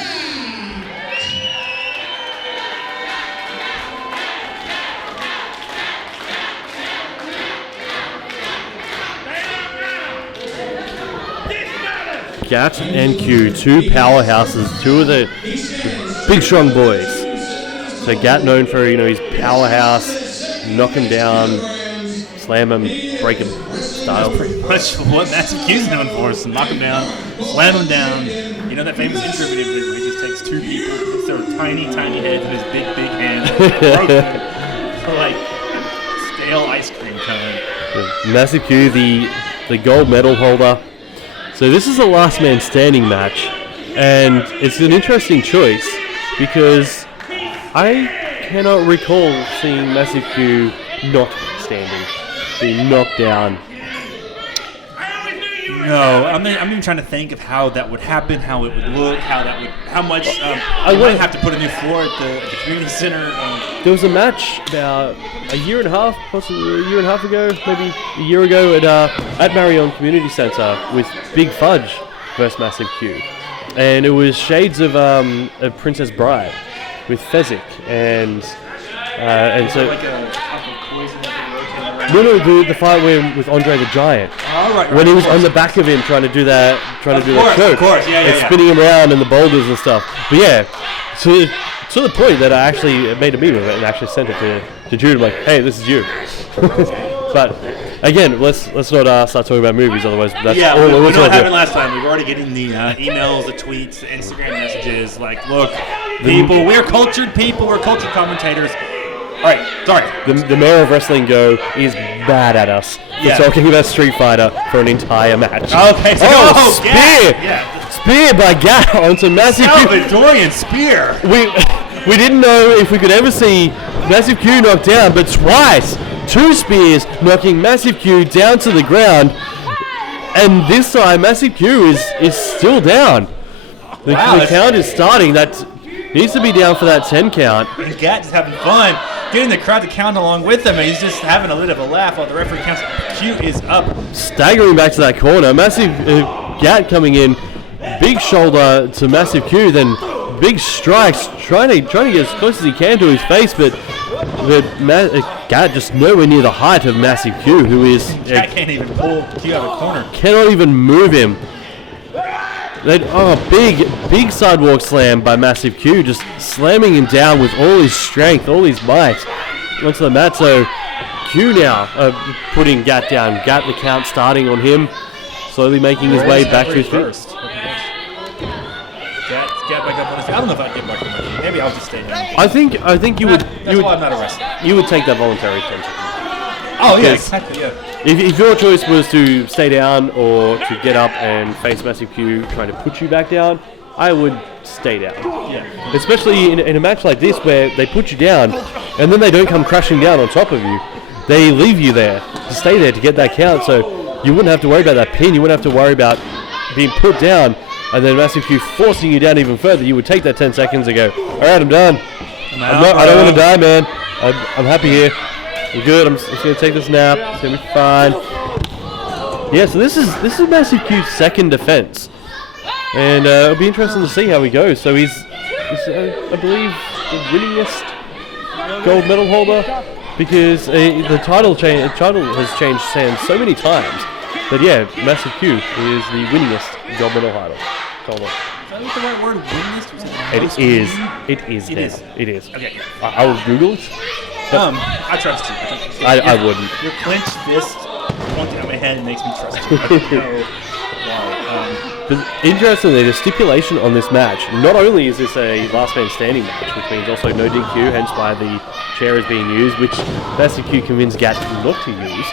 Gat and Q, two powerhouses, two of the big strong boys. So Gat known for his powerhouse, knock him down, slam him, break him style. Pretty much what Massive Q's known for is to knock him down, slam him down. You know that famous intro video where he just takes two people, puts their tiny heads in his big hands, for like stale ice cream cone. Massive Q, the gold medal holder. So this is a last man standing match, and it's an interesting choice because I cannot recall seeing Massive Q not standing, being knocked down. No, I'm even trying to think of how that would happen, how it would look, how much. I wouldn't have to put a new floor at the community center. There was a match about a year and a half, possibly a year and a half ago, maybe a year ago at Marion Community Center with Big Fudge versus Massive Q, and it was shades of a Princess Bride with Fezzik and so. Like a poison. No, the fight with Andre the Giant. Oh, right, when he was on the back of him trying to do that choke. Of course, and spinning him around and the boulders and stuff. But yeah, to the point that I actually made a meme of it and actually sent it to Jude. I'm like, hey, this is you. But again, let's not start talking about movies, otherwise that's all we we'll know what happened last time. We've already getting the emails, the tweets, the Instagram messages. Like, look, people, we're cultured people, we're cultured commentators. All right, sorry. The mayor of Wrestling Go is bad at us for talking about Street Fighter for an entire match. Okay, so spear! Yeah. Spear by Gat onto Massive Q. Salvadorian spear. We didn't know if we could ever see Massive Q knocked down, but twice, 2 spears knocking Massive Q down to the ground, and this time Massive Q is still down. The count is starting. That needs to be down for that 10 count. And Gat is having fun, getting the crowd to count along with him, and he's just having a bit of a laugh while the referee counts. Q is up. Staggering back to that corner. Massive Gat coming in. Big shoulder to Massive Q, then big strikes, trying to get as close as he can to his face, but Gat just nowhere near the height of Massive Q, who is... Gat can't even pull Q out of the corner. Cannot even move him. Big sidewalk slam by Massive Q, just slamming him down with all his strength, all his might onto the mat. So Q now putting Gat down. Gat, the count starting on him, slowly making his way back to his feet. Get back up on his feet. I don't know if I'd get back on my feet. Maybe I'll just stay down. I think you would. That's why I'm not a wrestler. You would take that voluntary attention. Oh yeah, exactly. Yeah. If your choice was to stay down or to get up and face Massive Q trying to put you back down, I would stay down. Yeah. Especially in a match like this where they put you down and then they don't come crashing down on top of you. They leave you there to stay there to get that count, so you wouldn't have to worry about that pin. You wouldn't have to worry about being put down and then Massive Q forcing you down even further. You would take that 10 seconds and go, all right, I'm done. I don't want to die, man. I'm happy here. I'm good. I'm just going to take this nap. It's going to be fine. Yeah, so this is Massive Q's second defense. And it'll be interesting to see how he goes. So he's I believe, the winningest gold medal holder, because the title has changed hands so many times. But yeah, Massive Q is the winningest gold medal holder. Is that the right word, winningest? It is. Okay. I will Google it. I trust you. I wouldn't. Your clenched fist pointing at my head makes me trust you. I don't know why. But interestingly, the stipulation on this match, not only is this a last man standing match, which means also no DQ, hence why the chair is being used, which Massive Q convinced Gat not to use.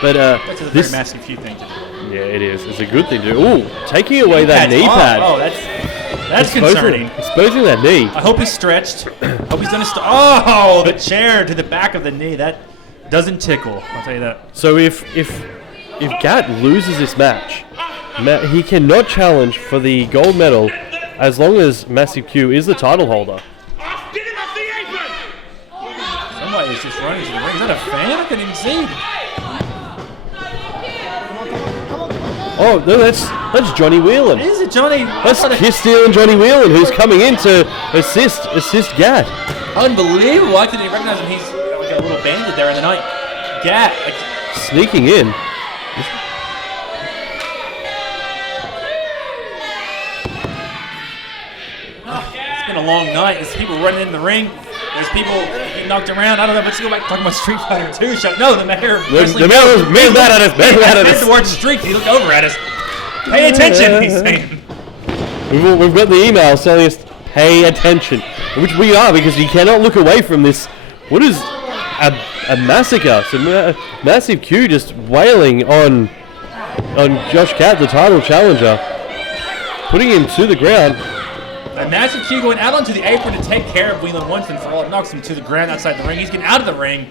But that's a very Massive Q thing to do. Yeah, it is. It's a good thing to do. Ooh, taking away that knee pad. Oh, that's concerning. Exposing that knee. I hope he's stretched. Hope he's done a the chair to the back of the knee. That doesn't tickle. I'll tell you that. So if Gat loses this match, he cannot challenge for the gold medal as long as Massive Q is the title holder. Somebody is just running to the ring. Is that a fan? I couldn't even see. Oh, no, that's Johnny Whelan. Is it Johnny? That's Kiss Steele and Johnny Whelan, who's coming in to assist Gat. Unbelievable. I couldn't even recognize him. He's like a little bandit there in the night. Gat. Sneaking in. It's been a long night. There's people running in the ring. There's people getting knocked around. I don't know. Let's go back talking about Street Fighter 2. No, the mayor. The mayor's mad at us. Mad at us. Towards Street. He looked over at us. Pay attention, he's saying. We've got the email telling us, pay attention. Which we are, because you cannot look away from this. What is a massacre? So Massive Q just wailing on Josh Cat, the title challenger, putting him to the ground. And Massive Q going out onto the apron to take care of Whelan once and for all. It knocks him to the ground outside the ring. He's getting out of the ring.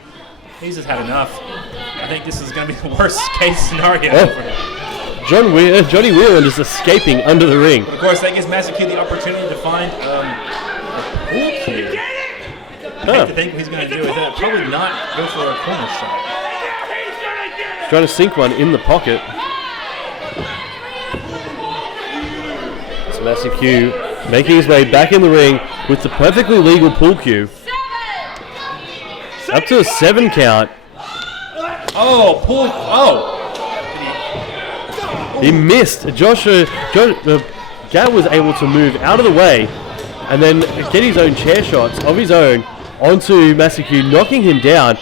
He's just had enough. I think this is going to be the worst case scenario for him. Johnny Whelan is escaping under the ring. But of course, that gives Massive Q the opportunity to find a pool cue. I have to think what he's going to do is that probably not go for a corner shot. He's trying to sink one in the pocket. It's Massive Q making his way back in the ring with the perfectly legal pull cue. Up to a 7 count. Oh, pull. Oh. He missed. Gat was able to move out of the way and then get his own chair shots of his own onto Massive Q, knocking him down.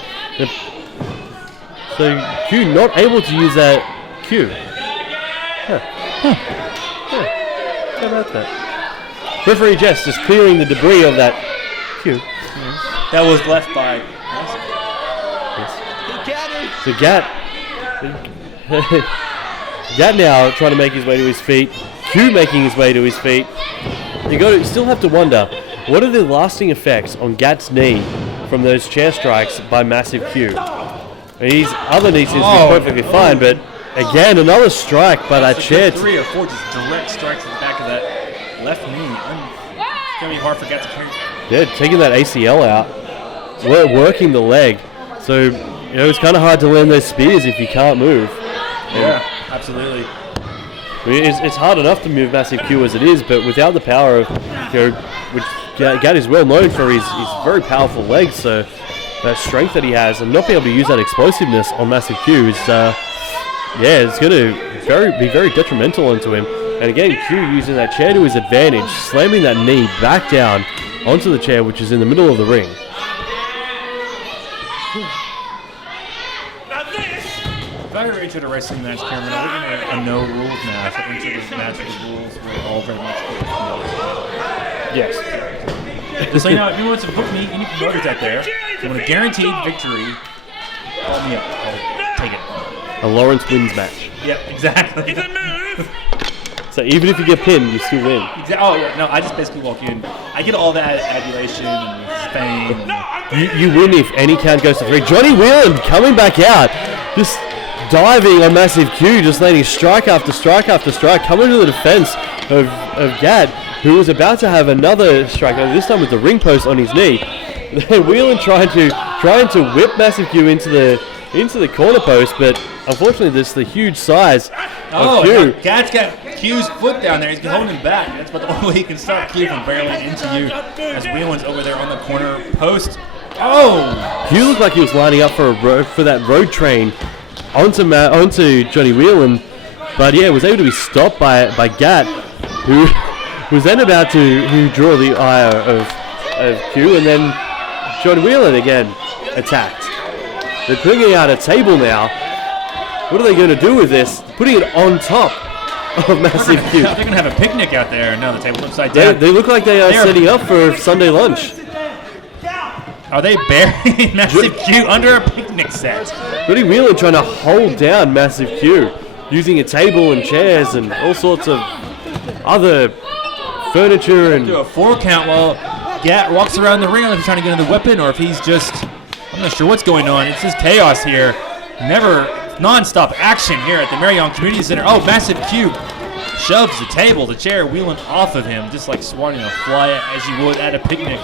So Q not able to use that Q. How about that? Referee Jess is clearing the debris of that Q. That was left by. So Gat now trying to make his way to his feet. Q making his way to his feet. You still have to wonder, what are the lasting effects on Gat's knee from those chair strikes by Massive Q? His other knee seems to be perfectly fine, but again, another strike by that chair. 3 or 4 just direct strikes in the back of that left knee. It's going to be hard for Gat to carry. Yeah, taking that ACL out, working the leg. So, it's kind of hard to land those spears if you can't move. Yeah, absolutely. I mean, it's hard enough to move Massive Q as it is, but without the power of, which Gat is well known for his very powerful legs, so that strength that he has, and not being able to use that explosiveness on Massive Q is, it's going to be very detrimental onto him. And again, Q using that chair to his advantage, slamming that knee back down onto the chair, which is in the middle of the ring. If I were into a wrestling match, Cameron, I would have a no rules match. I think the match with the rules were all very much Yes. Just so you know, if you want to book me, any promoters out there, if you want a guaranteed victory, call me up. I'll take it. A Lawrence wins match. Yep, exactly. So even if you get pinned, you still win. Oh, yeah, no, I just basically walk in. I get all that adulation and fame. You win if any count goes to 3. Johnny Whelan coming back out. Just diving on Massive Q, just landing strike after strike after strike, coming to the defense of Gat, who was about to have another strike, this time with the ring post on his knee. Then Whelan trying to whip Massive Q into the corner post, but unfortunately, this the huge size of Q. Gat's got Q's foot down there. He's holding him back. That's about the only way he can stop Q from barreling into you. As Whelan's over there on the corner post. Oh! Q looked like he was lining up for that road train onto Johnny Whelan, but was able to be stopped by Gat, who was then about to draw the ire of Q, and then Johnny Whelan again attacked. They're bringing out a table now. What are they going to do with this? Putting it on top of Massive Q. They're going to have a picnic out there. No, the table's upside down. They look like they are setting up for Sunday lunch. Are they burying Massive Q under a picnic set? Johnny Whelan trying to hold down Massive Q, using a table and chairs and all sorts of other furniture and... Do a 4 count while Gat walks around the ring. I don't know if he's trying to get another weapon or if he's just... I'm not sure what's going on. It's just chaos here. Never non-stop action here at the Marion Community Center. Oh, Massive Q shoves the table, the chair, Whelan off of him, just like swatting a fly as you would at a picnic.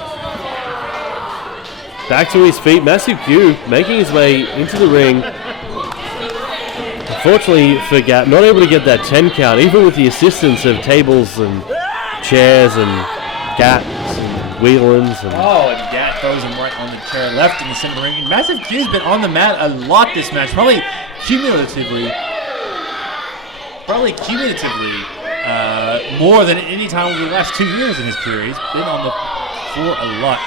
Back to his feet, Massive Q making his way into the ring. Unfortunately for Gat, not able to get that 10 count, even with the assistance of tables and chairs and Gats and Whelans. And and Gat throws him right on the chair left in the center of the ring. And Massive Q's been on the mat a lot this match, probably cumulatively more than any time over the last 2 years in his career. He's been on the floor a lot.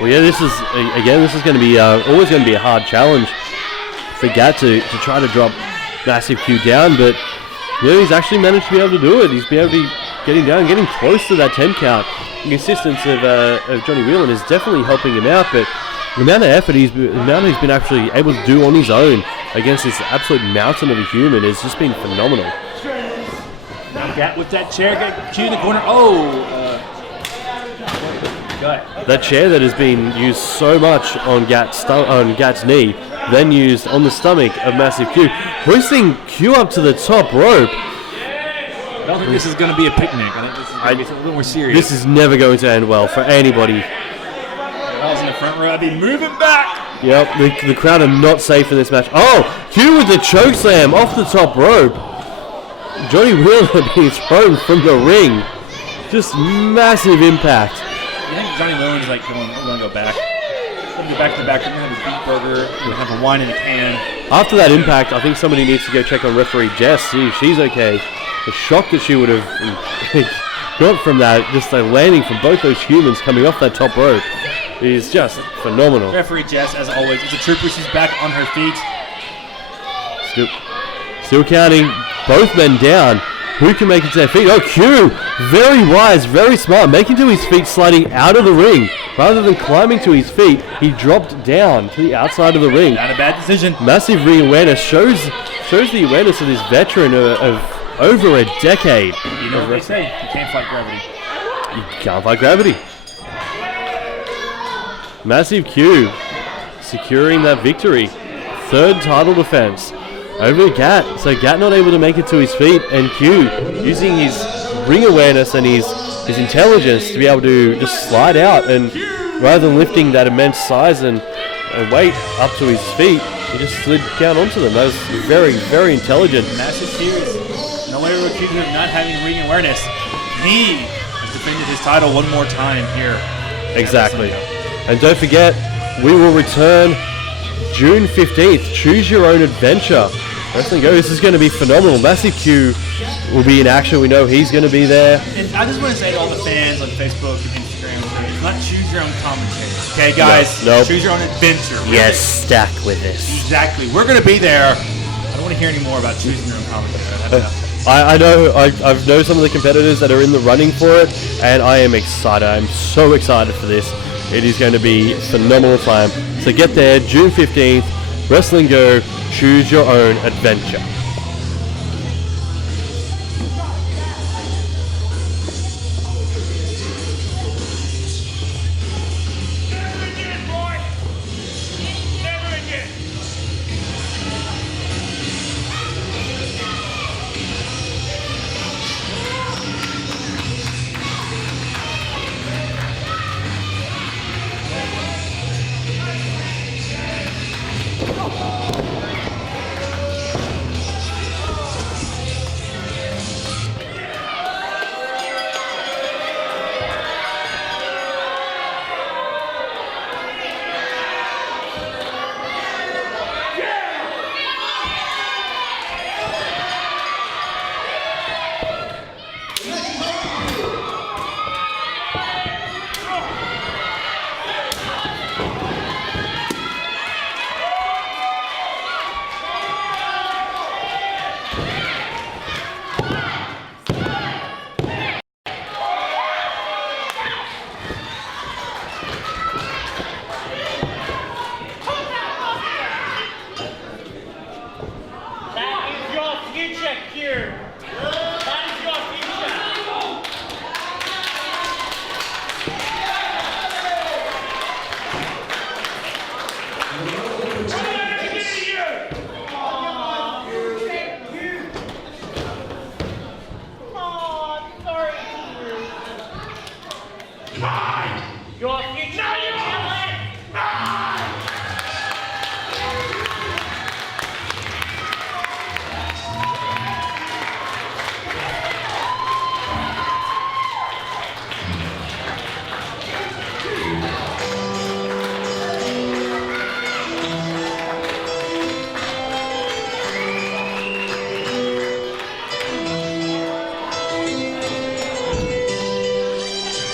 Well, this is going to be always going to be a hard challenge for Gat to try to drop Massive Q down, but he's actually managed to be able to do it. He's been able to be getting down, getting close to that 10 count. The assistance of Johnny Whelan is definitely helping him out, but the amount of effort he's been actually able to do on his own against this absolute mountain of a human has just been phenomenal. Now Gat with that chair, got Q in the corner. That chair that has been used so much on Gat's knee then used on the stomach of Massive Q, hoisting Q up to the top rope. I don't think this is going to be a picnic. I think this is going to be a little more serious. This is never going to end well for anybody. If I was in the front row, I'd be moving back. Yep, the crowd are not safe in this match. Oh, Q with the choke slam off the top rope. Johnny Wheeler being thrown from the ring. Just massive impact. You think Johnny Wheeler is like, we're going to go back. We're going to go back to the back. We're going to have a beef burger. We're going to have a wine in a can. After that impact, I think somebody needs to go check on referee Jess, see if she's okay. The shock that she would have got from that, just the landing from both those humans coming off that top rope, is just phenomenal. Referee Jess, as always, is a trooper. She's back on her feet. Still counting both men down. Who can make it to their feet? Oh, Q! Very wise, very smart, making to his feet, sliding out of the ring. Rather than climbing to his feet, he dropped down to the outside of the ring. Not a bad decision. Massive ring awareness shows the awareness of this veteran of over a decade. You know what they say, you can't fight gravity. You can't fight gravity. Massive Q securing that victory. Third title defense over Gat. So Gat not able to make it to his feet, and Q using his ring awareness and his intelligence to be able to just slide out, and rather than lifting that immense size and weight up to his feet, he just slid down onto them. That was very, very intelligent. Massive Q is no longer accused of not having ring awareness. He has defended his title one more time here. Exactly. And don't forget, we will return June 15th. Choose your own adventure. Wrestling Go. This is going to be phenomenal. Massive Q will be in action. We know he's going to be there. And I just want to say to all the fans on Facebook and Instagram, it's not choose your own commentator. Okay, guys? Nope. Choose your own adventure. Yes, stack with this. Exactly. We're going to be there. I don't want to hear any more about choosing your own commentator. I know. I've known some of the competitors that are in the running for it, and I am excited. I'm so excited for this. It is going to be a phenomenal time. So get there, June 15th, Wrestling Go, choose your own adventure.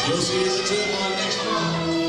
We'll see you at the turbine next month.